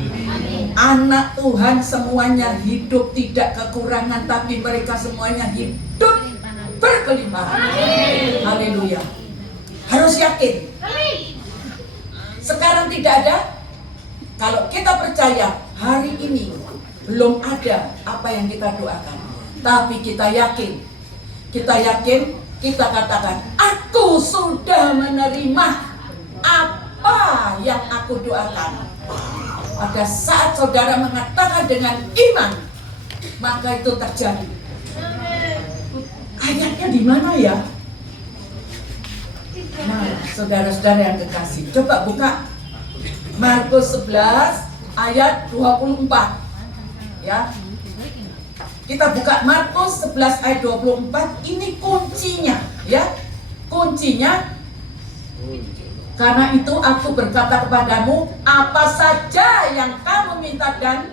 Anak Tuhan semuanya hidup tidak kekurangan, tapi mereka semuanya hidup berkelimpahan. Haleluya. Harus yakin. Sekarang tidak ada. Kalau kita percaya hari ini belum ada apa yang kita doakan, tapi kita yakin, kita katakan, aku sudah menerima apa yang aku doakan. Pada saat saudara mengatakan dengan iman, maka itu terjadi. Ayatnya di mana ya? Nah, saudara-saudara yang kekasih, coba buka Markus 11 ayat 24. Ya. Kita buka Markus 11 ayat 24, ini kuncinya, ya. Kuncinya, karena itu aku berkata kepadamu, apa saja yang kamu minta dan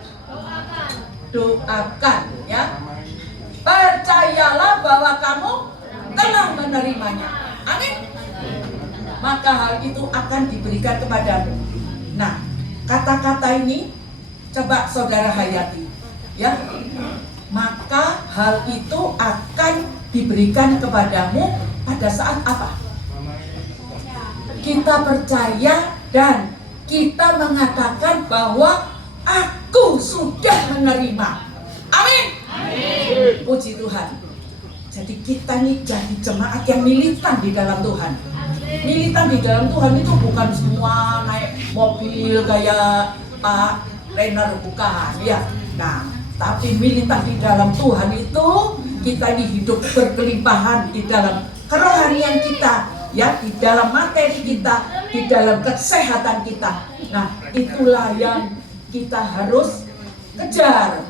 doakan, ya. Percayalah bahwa kamu telah menerimanya. Amin. Maka hal itu akan diberikan kepadamu. Nah, kata-kata ini coba saudara hayati, ya. Maka hal itu akan diberikan kepadamu pada saat apa? Kita percaya dan kita mengatakan bahwa aku sudah menerima. Amin. Amin. Puji Tuhan. Jadi kita ini jadi jemaat yang militan di dalam Tuhan. Militan di dalam Tuhan itu bukan semua naik mobil kayak Pak Renner, bukan, ya. Nah, tapi militan di dalam Tuhan itu kita ini hidup berkelimpahan di dalam kerohanian kita, ya, di dalam materi kita, di dalam kesehatan kita. Nah, itulah yang kita harus kejar.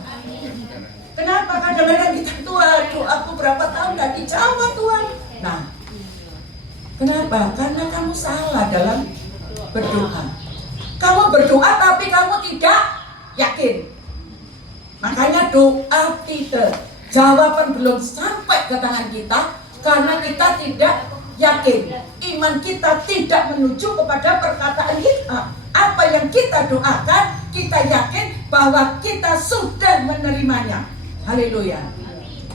Kenapa kadang-kadang kita, Tuhan, aku berapa tahun gak dijawab Tuhan. Nah, kenapa? Karena kamu salah dalam berdoa. Kamu berdoa tapi kamu tidak yakin. Makanya doa tidak, jawaban belum sampai ke tangan kita karena kita tidak yakin. Iman kita tidak menuju kepada perkataan kita. Apa yang kita doakan, kita yakin bahwa kita sudah menerimanya. Haleluya.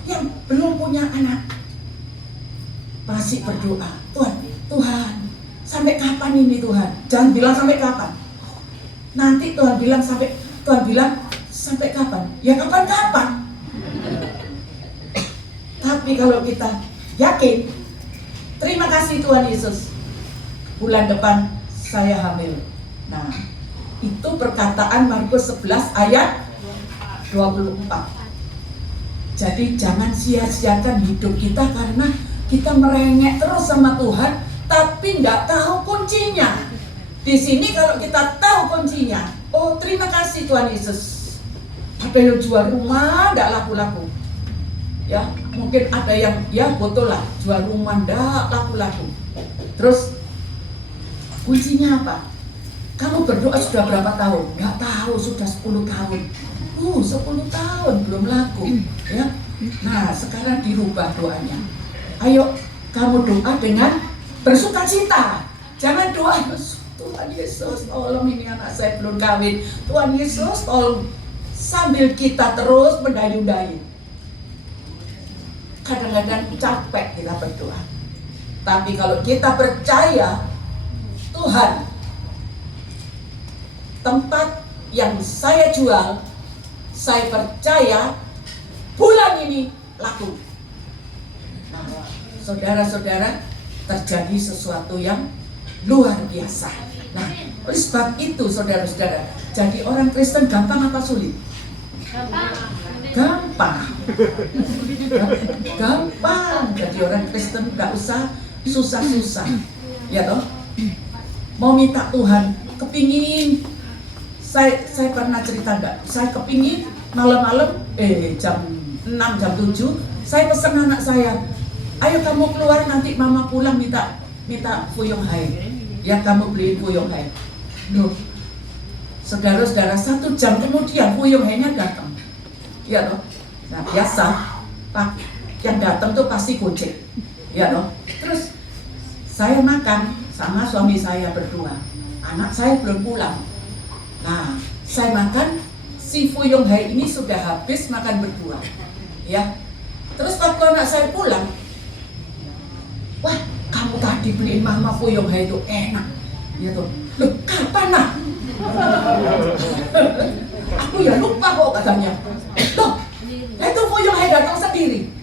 Yang belum punya anak masih berdoa, Tuhan, sampai kapan ini Tuhan? Jangan bilang sampai kapan. Nanti Tuhan bilang sampai kapan? Ya kapan-kapan. Tapi kalau kita yakin, terima kasih Tuhan Yesus, bulan depan saya hamil. Nah, itu perkataan Markus 11 ayat 24. Jadi jangan sia-siakan hidup kita karena kita merengek terus sama Tuhan, tapi nggak tahu kuncinya. Di sini kalau kita tahu kuncinya, oh terima kasih Tuhan Yesus. Ada yang jual rumah nggak laku-laku, ya mungkin ada yang ya betul lah jual rumah nggak laku-laku. Terus kuncinya apa? Kamu berdoa sudah berapa tahun? Nggak tahu, sudah 10 tahun. 10 tahun belum laku, ya. Nah, sekarang dirubah doanya. Ayo, kamu doa dengan bersukacita. Jangan doa, Tuhan Yesus, tolong ini anak saya belum kawin. Tuhan Yesus, tolong. Sambil kita terus mendayu-dayu. Kadang-kadang capek kita berdoa. Tapi kalau kita percaya, Tuhan, tempat yang saya jual, saya percaya bulan ini laku. Nah, saudara-saudara, terjadi sesuatu yang luar biasa. Nah, oleh sebab itu saudara-saudara, jadi orang Kristen gampang apa sulit? Gampang. Gampang. Jadi orang Kristen nggak usah susah-susah. Ya toh? Mau minta Tuhan, kepingin. Saya pernah cerita enggak? Saya kepingin malam-malam jam 6, jam 7, saya pesan anak saya, ayo kamu keluar nanti mama pulang minta fuyung hai. Ya kamu beliin fuyung hai. Loh, saudara-saudara, 1 jam kemudian fuyung hai-nya datang. Ya loh. Nah biasa, Pak, yang datang tuh pasti Gojek. Ya loh. Terus saya makan sama suami saya berdua. Anak saya belum pulang. Nah, saya makan, si fuyung hai ini sudah habis makan berdua. Ya. Terus waktu anak saya pulang, wah, kamu tadi beliin mama fuyung hai itu enak. Ya tuh. Loh, kapan nak? Aku ya lupa kok katanya. Loh, itu fuyung hai datang sendiri.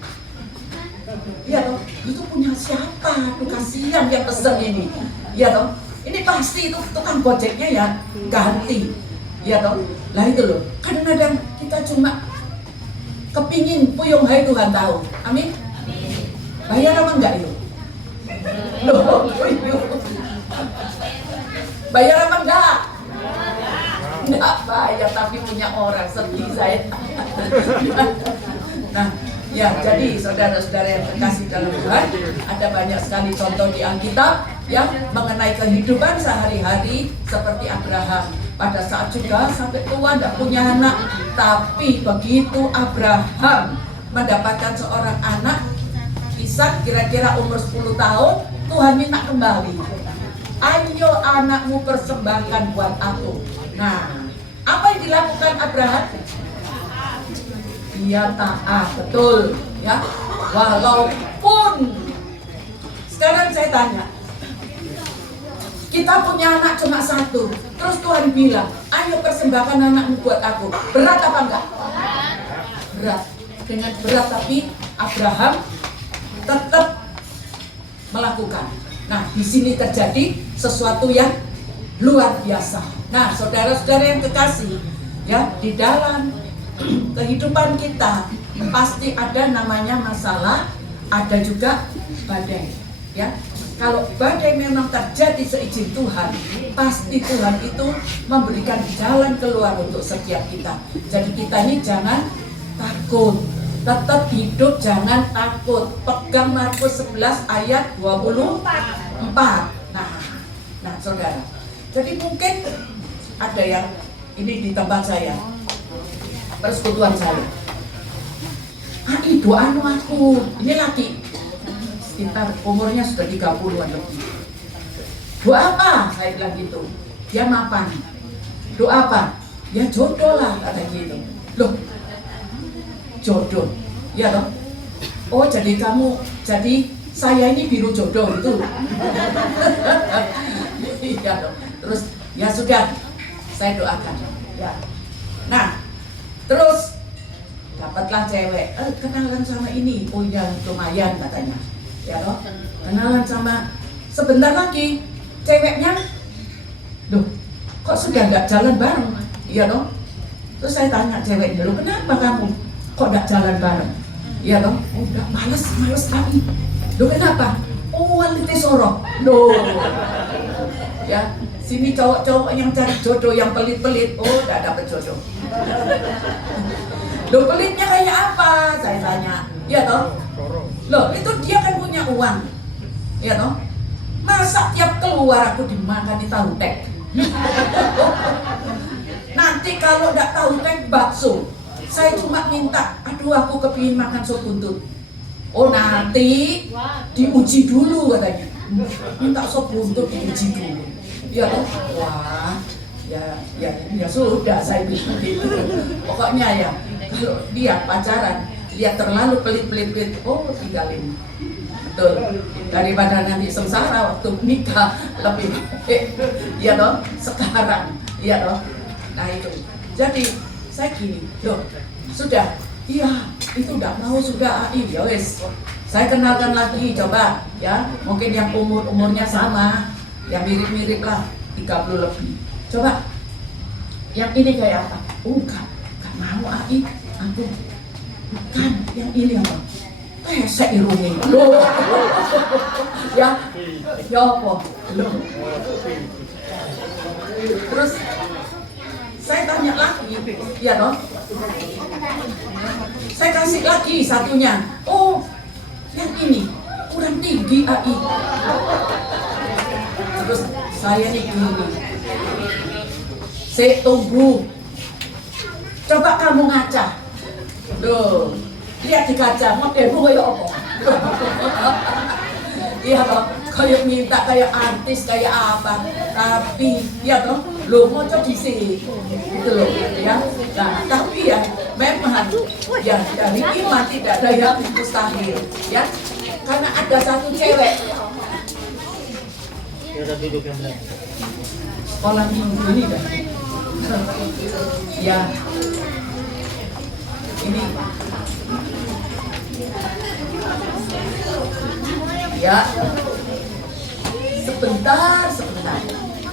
Ya toh, itu punya siapa? Tuh kasihan yang pesen ini. Ya toh, ini pasti itu tukang gojeknya ya ganti. Ya toh, lah itu loh. Kadang-kadang kita cuma kepingin fuyung hai Tuhan tahu. Amin. Bayar apa enggak itu? Loh, bayar apa enggak? Enggak bayar, tapi punya orang, sedih saya. Nah, ya jadi saudara-saudara yang terkasih dalam Tuhan, ada banyak sekali contoh di Alkitab yang mengenai kehidupan sehari-hari seperti Abraham. Pada saat juga sampai tua tidak punya anak, tapi begitu Abraham mendapatkan seorang anak, Ishak, kira-kira umur 10 tahun, Tuhan minta kembali. Ayo anakmu persembahkan buat aku. Nah, apa yang dilakukan Abraham? Dia taat, betul ya. Walaupun sekarang saya tanya, kita punya anak cuma 1, terus Tuhan bilang, ayo persembahkan anakmu buat aku. Berat apa enggak? Berat. Dengan berat tapi Abraham tetap melakukan. Nah, di sini terjadi sesuatu yang luar biasa. Nah, saudara-saudara yang kekasih, ya, di dalam kehidupan kita pasti ada namanya masalah, ada juga badai. Ya, kalau badai memang terjadi seizin Tuhan, pasti Tuhan itu memberikan jalan keluar untuk setiap kita. Jadi kita ini jangan takut, tetap hidup jangan takut. Pegang Markus 11 ayat 24. Nah, saudara. Jadi mungkin ada yang ini di tempat saya, persekutuan saya. Itu anu aku, ini laki sekitar umurnya sudah 30-an lebih. Doa apa? Saya bilang gitu. Dia mapan. Doa apa? Ya jodoh lah, kata gitu. Loh, jodoh, ya toh? Oh, jadi saya ini biru jodoh itu. Iya dong. Terus ya sudah, saya doakan. Ya. Nah, terus dapatlah cewek, kenalan sama ini. Oh ya, lumayan katanya. Ya toh, kenalan sama, sebentar lagi ceweknya, loh, kok sudah nggak jalan bareng? Iya toh. Terus saya tanya ceweknya, loh kenapa kamu kok nggak jalan bareng? Iya toh, udah males kali. Loh kenapa? Oh, wanita sorok. Loh, ya sini cowok-cowok yang cari jodoh yang pelit-pelit, oh nggak dapet jodoh. Loh pelitnya kayak apa? Saya tanya. Iya toh. Loh, itu dia kan punya uang. Ya toh? Masa tiap keluar aku dimakan di tahu tek. Nanti kalau enggak tahu tek bakso. Saya cuma minta, aduh aku kepingin makan sop buntut. Oh nanti diuji dulu katanya. Minta sop buntut diuji dulu. Ya toh? Wah, ya sudah saya bilang gitu. Pokoknya ya, kalau dia pacaran, dia terlalu pelit-pelit, oh tinggalin. Betul. Daripada nanti sengsara waktu nikah lebih baik. Ya toh, sekarang. Ya toh. Nah itu. Jadi saya gini, loh, sudah. Iya, itu udah mau sudah AI ya wes. Saya kenalkan lagi coba ya, mungkin yang umurnya sama, yang mirip-mirip lah 30 lebih. Coba yang ini kayak apa? Enggak mau AI, aku bukan yang ini apa? Pesek irungi. Loh. Ya apa? Loh. Terus saya tanya lagi, ya dong. Saya kasih lagi satunya. Oh, yang ini kurang tinggi AI. Terus saya nih gini. Saya tunggu. Coba kamu ngaca. Loh, lihat di kaca, modelmu kayak apa? Iya toh, kayak minta kayak artis kayak apa? Tapi ya toh, lo mau coba sih, gitu loh, ya. Nah, tapi ya memang ya dari iman tidak ada yang mustahil, ya. Karena ada satu cewek. Sekolah minggu ini kan, ya. Ini ya sebentar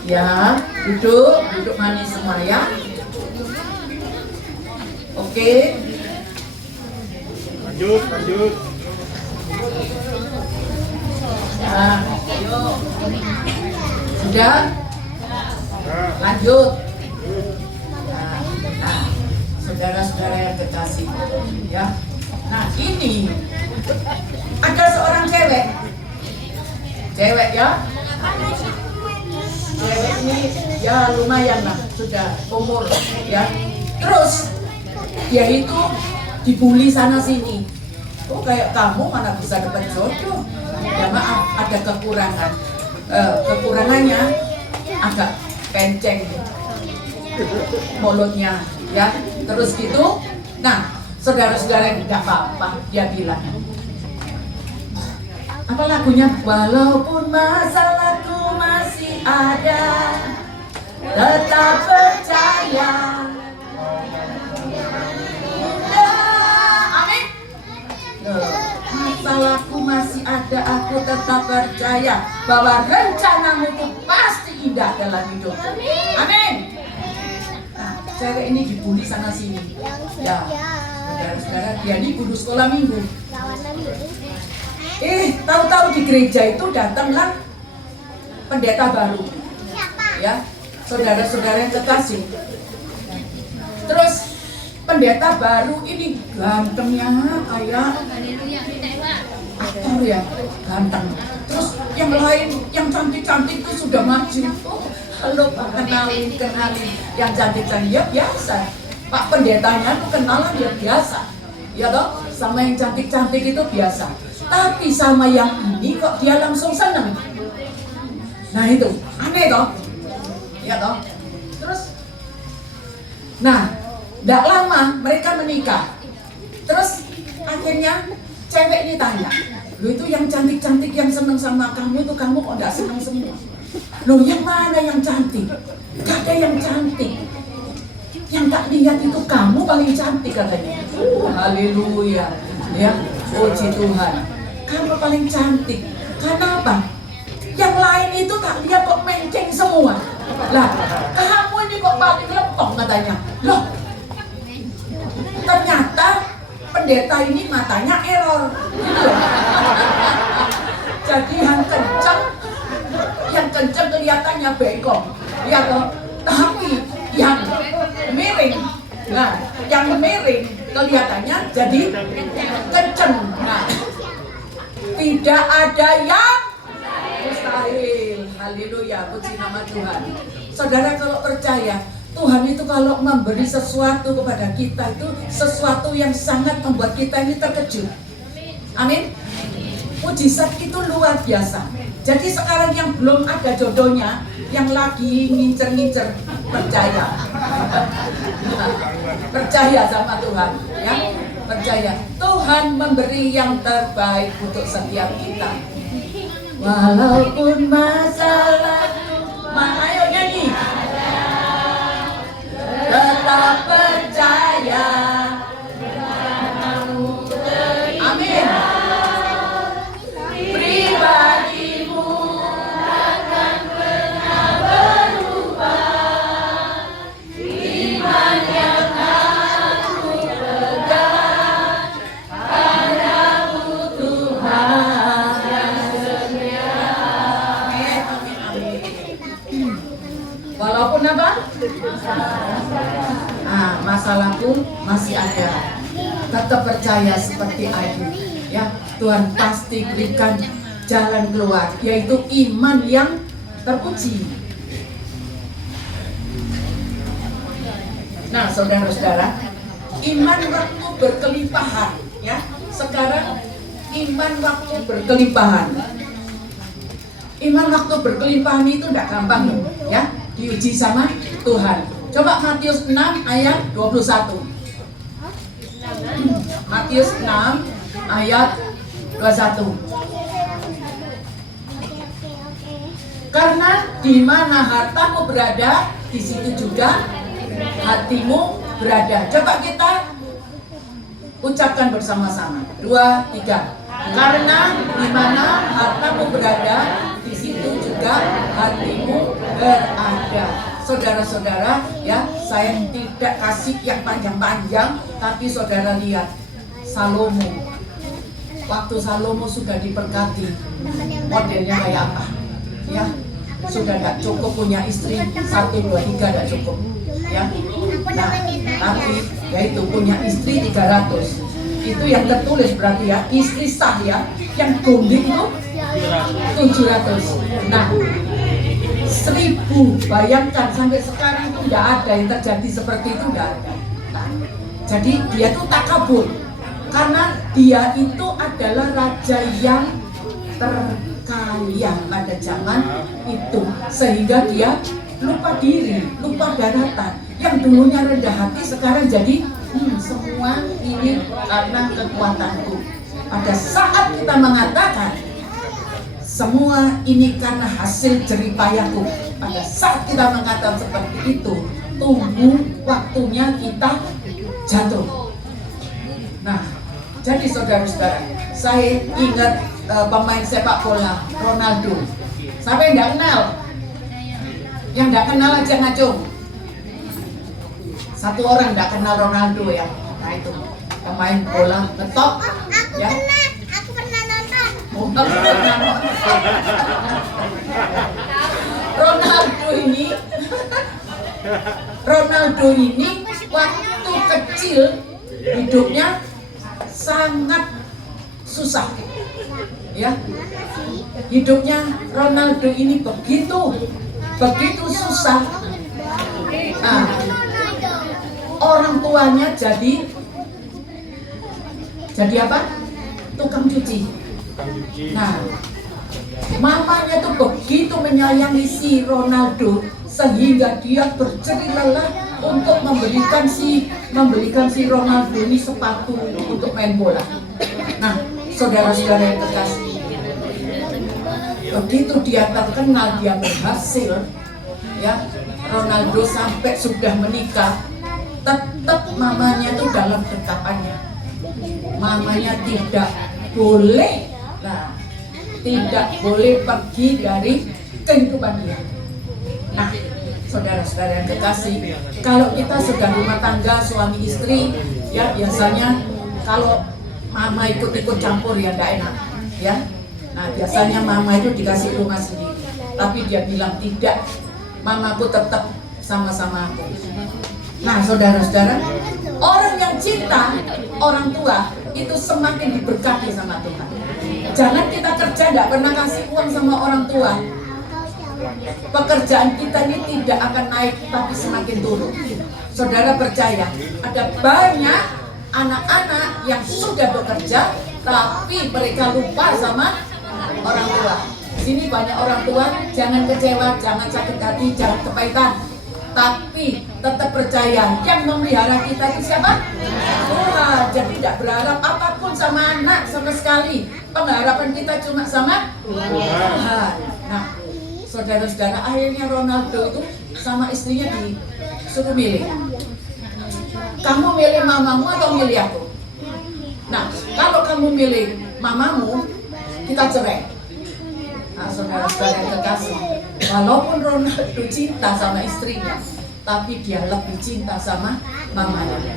ya, duduk manis semua ya. Oke, lanjut ya, yuk. Sudah lanjut. Nah, saudara-saudara yang kekasih ya. Nah, ini ada seorang cewek ya. Cewek ini ya lumayan lah, sudah umur ya. Terus dia itu dibully sana sini. Oh, kayak kamu mana bisa dapat jodoh? Ya maaf, ada kekurangan. Kekurangannya agak kenceng mulutnya ya. Terus gitu. Nah, saudara-saudara nggak apa-apa, dia bilang. Apa lagunya? Walaupun masalahku masih ada, tetap percaya. Amin. Masalahku masih ada, aku tetap percaya bahwa rencanamu itu pasti indah dalam hidupku. Amin. Nah, cewek ini dibully sana sini. Ya, saudara-saudara, dia ini guru sekolah minggu. Tahu-tahu di gereja itu datanglah pendeta baru. Ya, saudara-saudara yang kekasih. Terus pendeta baru ini gantengnya kayak aktor ya, ganteng. Terus yang lain, yang cantik-cantik itu sudah maju. Oh, halo Pak, kenalin. Yang cantik-cantik ya biasa. Pak pendetanya tuh kenalan ya biasa. Ya toh, sama yang cantik-cantik itu biasa. Tapi sama yang ini kok dia langsung seneng. Nah itu, aneh toh? Ya toh? Terus, nah, tidak lama mereka menikah. Terus akhirnya cewek ini tanya, lo itu yang cantik-cantik yang seneng sama kamu itu kamu kok tidak seneng semua? Lo yang mana yang cantik? Gak ada yang cantik. Yang tak lihat itu kamu paling cantik katanya. Haleluya, ya, puji Tuhan. Kamu paling cantik. Karena apa? Yang lain itu tak lihat kok menceng semua. Lah, kamu ini kok paling lempeng katanya. Loh, ternyata pendeta ini matanya error. Gitu loh. Jadi yang kenceng kelihatannya bengkok. Ya toh, tapi yang miring. Nah, yang miring kelihatannya jadi kenceng. Nah, tidak ada yang mustahil. Haleluya, puji nama Tuhan. Saudara kalau percaya, Tuhan itu kalau memberi sesuatu kepada kita itu sesuatu yang sangat membuat kita ini terkejut. Amin. Mujizat itu luar biasa. Jadi sekarang yang belum ada jodohnya, yang lagi ngincer-ngincer, percaya. Percaya sama Tuhan, ya. Percaya Tuhan memberi yang terbaik untuk setiap kita. Walaupun masalahku, ayo nyanyi. Tetap percaya. Walaupun apa? Nah, masalahku masih ada. Tetap percaya seperti Ayub. Ya, Tuhan pasti berikan jalan keluar, yaitu iman yang terpuji. Nah, saudara-saudara, iman waktu berkelimpahan, ya. Sekarang iman waktu berkelimpahan. Iman waktu berkelimpahan itu tidak gampang, ya. Diuji sama Tuhan. Coba Matius 6 ayat 21. Matius 6 ayat 21. Karena di mana hartamu berada, di situ juga hatimu berada. Coba kita ucapkan bersama-sama. 2, 3. Karena di mana hartamu berada, di situ juga hatimu berada. Saudara-saudara, ya, saya tidak kasih yang panjang-panjang, tapi saudara lihat Salomo. Waktu Salomo sudah diberkati, modelnya kayak apa? Ya, sudah tidak cukup punya istri 1, 2, 3 tidak cukup. Ya, nah, tapi yaitu punya istri 300. Itu yang tertulis berarti ya, istri sah ya, yang gondik itu 700. Nah, 1000, bayangkan sampai sekarang itu tidak ada yang terjadi seperti itu, tidak ada. Nah, jadi dia itu takabur karena dia itu adalah raja yang terkaya pada zaman itu, sehingga dia lupa diri, lupa daratan. Yang dulunya rendah hati sekarang jadi semua ini karena kekuatanku. Pada saat kita mengatakan semua ini karena hasil jeripayahku, pada saat kita mengatakan seperti itu, tunggu waktunya kita jatuh. Nah, jadi saudara-saudara, saya ingat pemain sepak bola Ronaldo. Siapa yang tidak kenal? Yang tidak kenal aja ngacung. Satu orang tidak kenal Ronaldo ya. Nah itu pemain bola ngetop. Ya. Aku pernah nonton. Ronaldo ini waktu kecil hidupnya sangat susah. Ya. Hidupnya Ronaldo ini begitu susah. Nah, orang tuanya jadi apa? Tukang cuci. Nah, mamanya tuh begitu menyayangi si Ronaldo sehingga dia berjerih lelah untuk membelikan si Ronaldo ini sepatu untuk main bola. Nah, saudara-saudara yang terkasih, begitu dia terkenal, dia berhasil, ya, Ronaldo sampai sudah menikah, tetap mamanya tuh dalam tetapannya. Mamanya tidak boleh pergi dari kehidupan dia. Nah, saudara-saudara yang kekasih, kalau kita sudah rumah tangga suami istri, ya biasanya kalau mama ikut-ikut campur ya tidak enak, ya. Nah, biasanya mama itu dikasih rumah sendiri, tapi dia bilang tidak, mamaku tetap sama-sama aku. Nah, saudara-saudara, orang yang cinta orang tua itu semakin diberkati sama Tuhan. Jangan kita kerja tidak pernah kasih uang sama orang tua. Pekerjaan kita ini tidak akan naik, tapi semakin turun. Saudara percaya, ada banyak anak-anak yang sudah bekerja, tapi mereka lupa sama orang tua. Sini banyak orang tua, jangan kecewa, jangan sakit hati, jangan kepahitan, tapi tetap percaya yang memelihara kita itu siapa? Tuhan. Jadi tidak berharap apapun sama anak sama sekali. Pengharapan kita cuma sama Tuhan. Nah, saudara-saudara, akhirnya Ronaldo itu sama istrinya disuruh milih. Kamu milih mamamu atau milih aku? Nah, kalau kamu milih mamamu, kita cerai. Nah, saudara-saudara yang terkasih, walaupun Ronaldo cinta sama istrinya, tapi dia lebih cinta sama mamanya.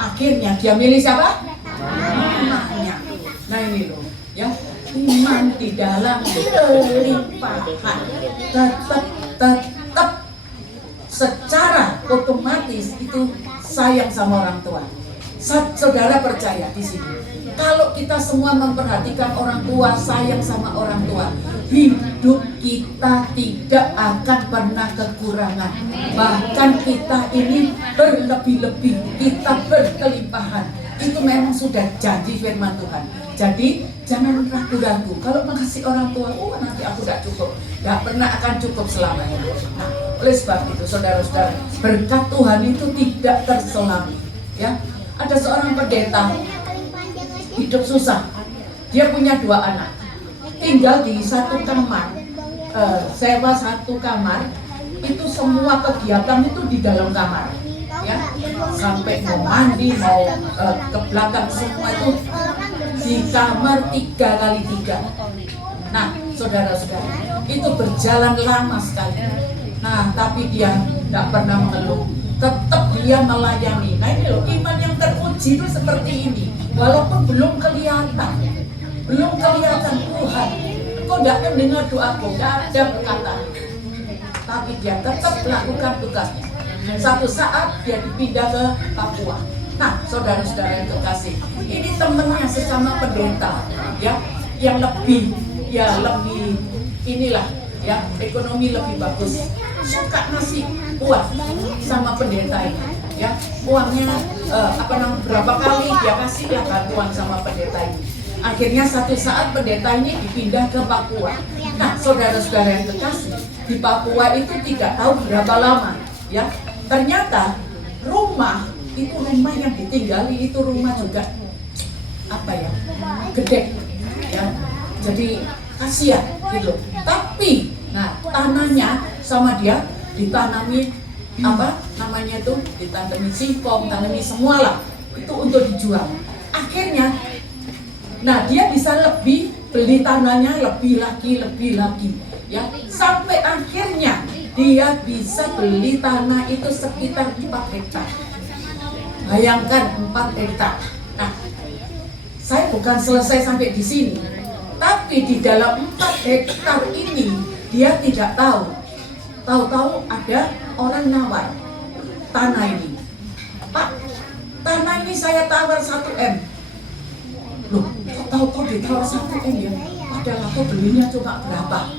Akhirnya dia milih siapa? Mamanya. Nah ini loh, ya, iman di dalam kelimpahan tetap secara otomatis itu sayang sama orang tua. Saudara percaya di sini, kalau kita semua memperhatikan orang tua, sayang sama orang tua, hidup kita tidak akan pernah kekurangan. Bahkan kita ini berlebih-lebih, kita berkelimpahan. Itu memang sudah janji firman Tuhan. Jadi jangan ragu-ragu kalau mengasihi orang tua, nanti aku tidak cukup, tidak pernah akan cukup selamanya. Nah, oleh sebab itu saudara-saudara, berkat Tuhan itu tidak terselami. Ya, ada seorang pendeta hidup susah, dia punya 2 anak, tinggal di satu kamar, sewa satu kamar, itu semua kegiatan itu di dalam kamar. Ya, sampai mau mandi, mau ke belakang semua itu di kamar 3x3. Nah, saudara-saudara, itu berjalan lama sekali. Nah, tapi dia tidak pernah mengeluh, tetap dia melayani. Nah, ini loh, iman yang teruji itu seperti ini. Walaupun belum kelihatan Tuhan, kok tidak mendengar doaku, tidak ada perkataan, tapi dia tetap melakukan tugasnya. Satu saat dia dipindah ke Papua. Nah, saudara-saudara yang terkasih, ini temannya sesama pendeta, ya, yang lebih inilah, ya, ekonomi lebih bagus, suka ngasih uang sama pendeta ini, ya, uangnya berapa kali dia kasih ya bantuan sama pendeta ini. Akhirnya satu saat pendeta ini dipindah ke Papua. Nah, saudara-saudara yang terkasih, di Papua itu tidak tahu berapa lama, ya. Ternyata rumah yang ditinggali itu rumah juga gede, ya. Jadi kasihan gitu. Tapi tanahnya sama dia ditanami ditanami singkong, tanami semualah itu untuk dijual. Akhirnya dia bisa beli tanahnya lebih lagi, ya, sampai akhirnya dia bisa beli tanah itu sekitar 4 hektar. Bayangkan 4 hektar. Nah, saya bukan selesai sampai di sini, tapi di dalam 4 hektar ini dia tidak tahu ada orang nawar tanah ini. Pak, tanah ini saya tawar 1 M. Loh, kok tahu ditawar 1 M ya? Padahal aku belinya cuma berapa?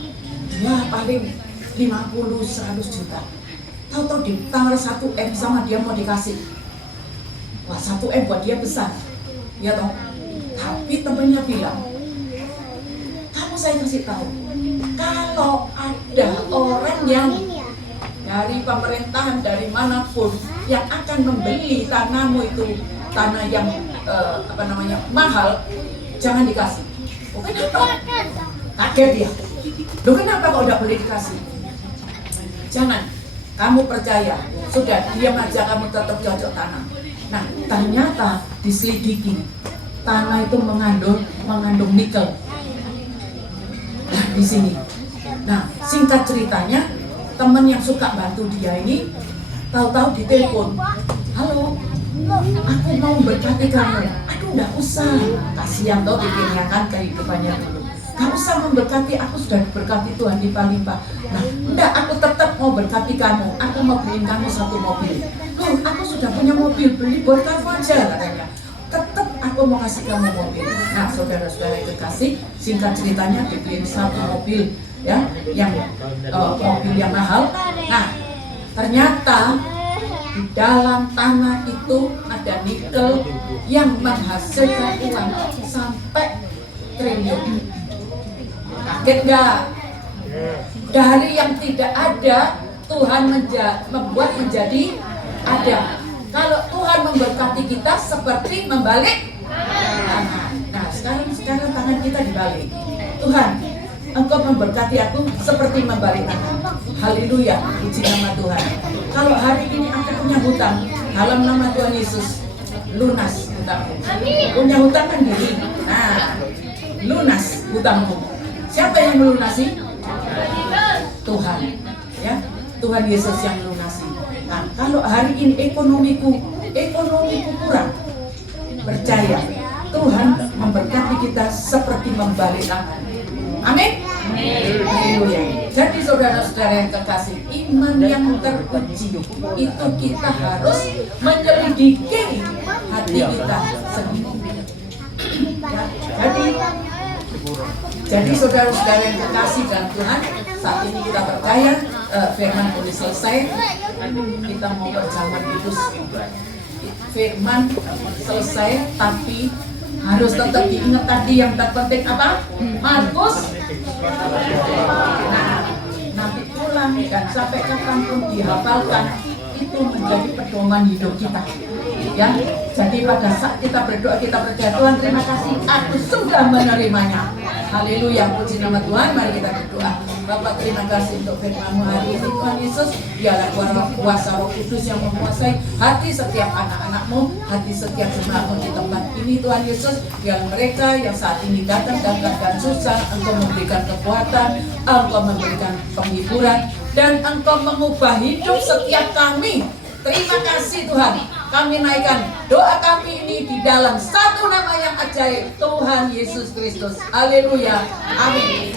Ya paling 50-100 juta. Tahu ditawar 1 M sama dia mau dikasih. Wah, 1 M buat dia besar, ya toh. Tapi temennya bilang, kamu saya kasih tahu, kalau ada orang yang dari pemerintahan dari manapun yang akan membeli tanahmu itu, tanah yang mahal, jangan dikasih. Oke, kaget dia. Loh, kenapa kok udah boleh dikasih? Jangan, kamu percaya, sudah diam aja, kamu tetap cocok tanah. Nah, ternyata diselidiki, tanah itu mengandung nikel. Nah, di sini. Nah, singkat ceritanya, teman yang suka bantu dia ini tahu-tahu ditelepon, halo, aku mau berkati kamu. Aduh, enggak usah, kasihan toh pikirnya kan kehidupannya dulu. Gak usah memberkati, aku sudah diberkati Tuhan limpah-limpah. Nah, enggak, aku tetap mau berkati kamu. Aku mau beliin kamu 1 mobil. Loh, aku sudah punya mobil, beli buat kamu aja katanya. Tetap aku mau kasih kamu mobil. Nah, saudara-saudara itu kasih, singkat ceritanya dibeliin 1 mobil, ya, yang mobil yang mahal. Nah, ternyata di dalam tanah itu ada nikel yang menghasilkan uang sampai triliun. Kaget nggak? Dari yang tidak ada, Tuhan membuat menjadi ada. Kalau Tuhan memberkati kita seperti membalik tangan. Nah, sekarang tangan kita dibalik. Tuhan, Engkau memberkati aku seperti membalik tangan. Haleluya, puji nama Tuhan. Kalau hari ini aku punya hutang, dalam nama Tuhan Yesus, lunas hutangmu. Punya hutang kan diri. Nah, lunas hutangmu. Siapa yang melunasi? Tuhan, ya, Tuhan Yesus yang melunasi. Nah, kalau hari ini ekonomiku kurang, percaya Tuhan memberkati kita seperti membalik tangan. Amin. Haleluya. Jadi saudara-saudara yang terkasih, iman yang teruji itu kita harus menyelidiki hati kita sendiri. Ya, jadi saudara-saudara yang terkasih dalam Tuhan, saat ini kita percaya firman boleh selesai. Kita mau berjalan kudus. Firman selesai, tapi harus tetap diingat tadi yang terpenting apa? Markus. Nanti pulang dan sampai kapanpun dihafalkan, itu menjadi pedoman hidup kita. Ya, jadi pada saat kita berdoa kita percaya Tuhan terima kasih, aku sudah menerimanya. Haleluya, puji nama Tuhan. Mari kita berdoa. Bapak terima kasih untuk firman-Mu hari ini Tuhan Yesus. Dialah kuasa Roh Kudus yang menguasai hati setiap anak-anak-Mu, hati setiap jemaat-Mu di tempat ini Tuhan Yesus. Yang mereka yang saat ini datang dan keadaan susah, Engkau memberikan kekuatan, Engkau memberikan penghiburan, dan Engkau mengubah hidup setiap kami. Terima kasih Tuhan. Kami naikkan doa kami ini di dalam satu nama yang ajaib, Tuhan Yesus Kristus. Haleluya. Amin.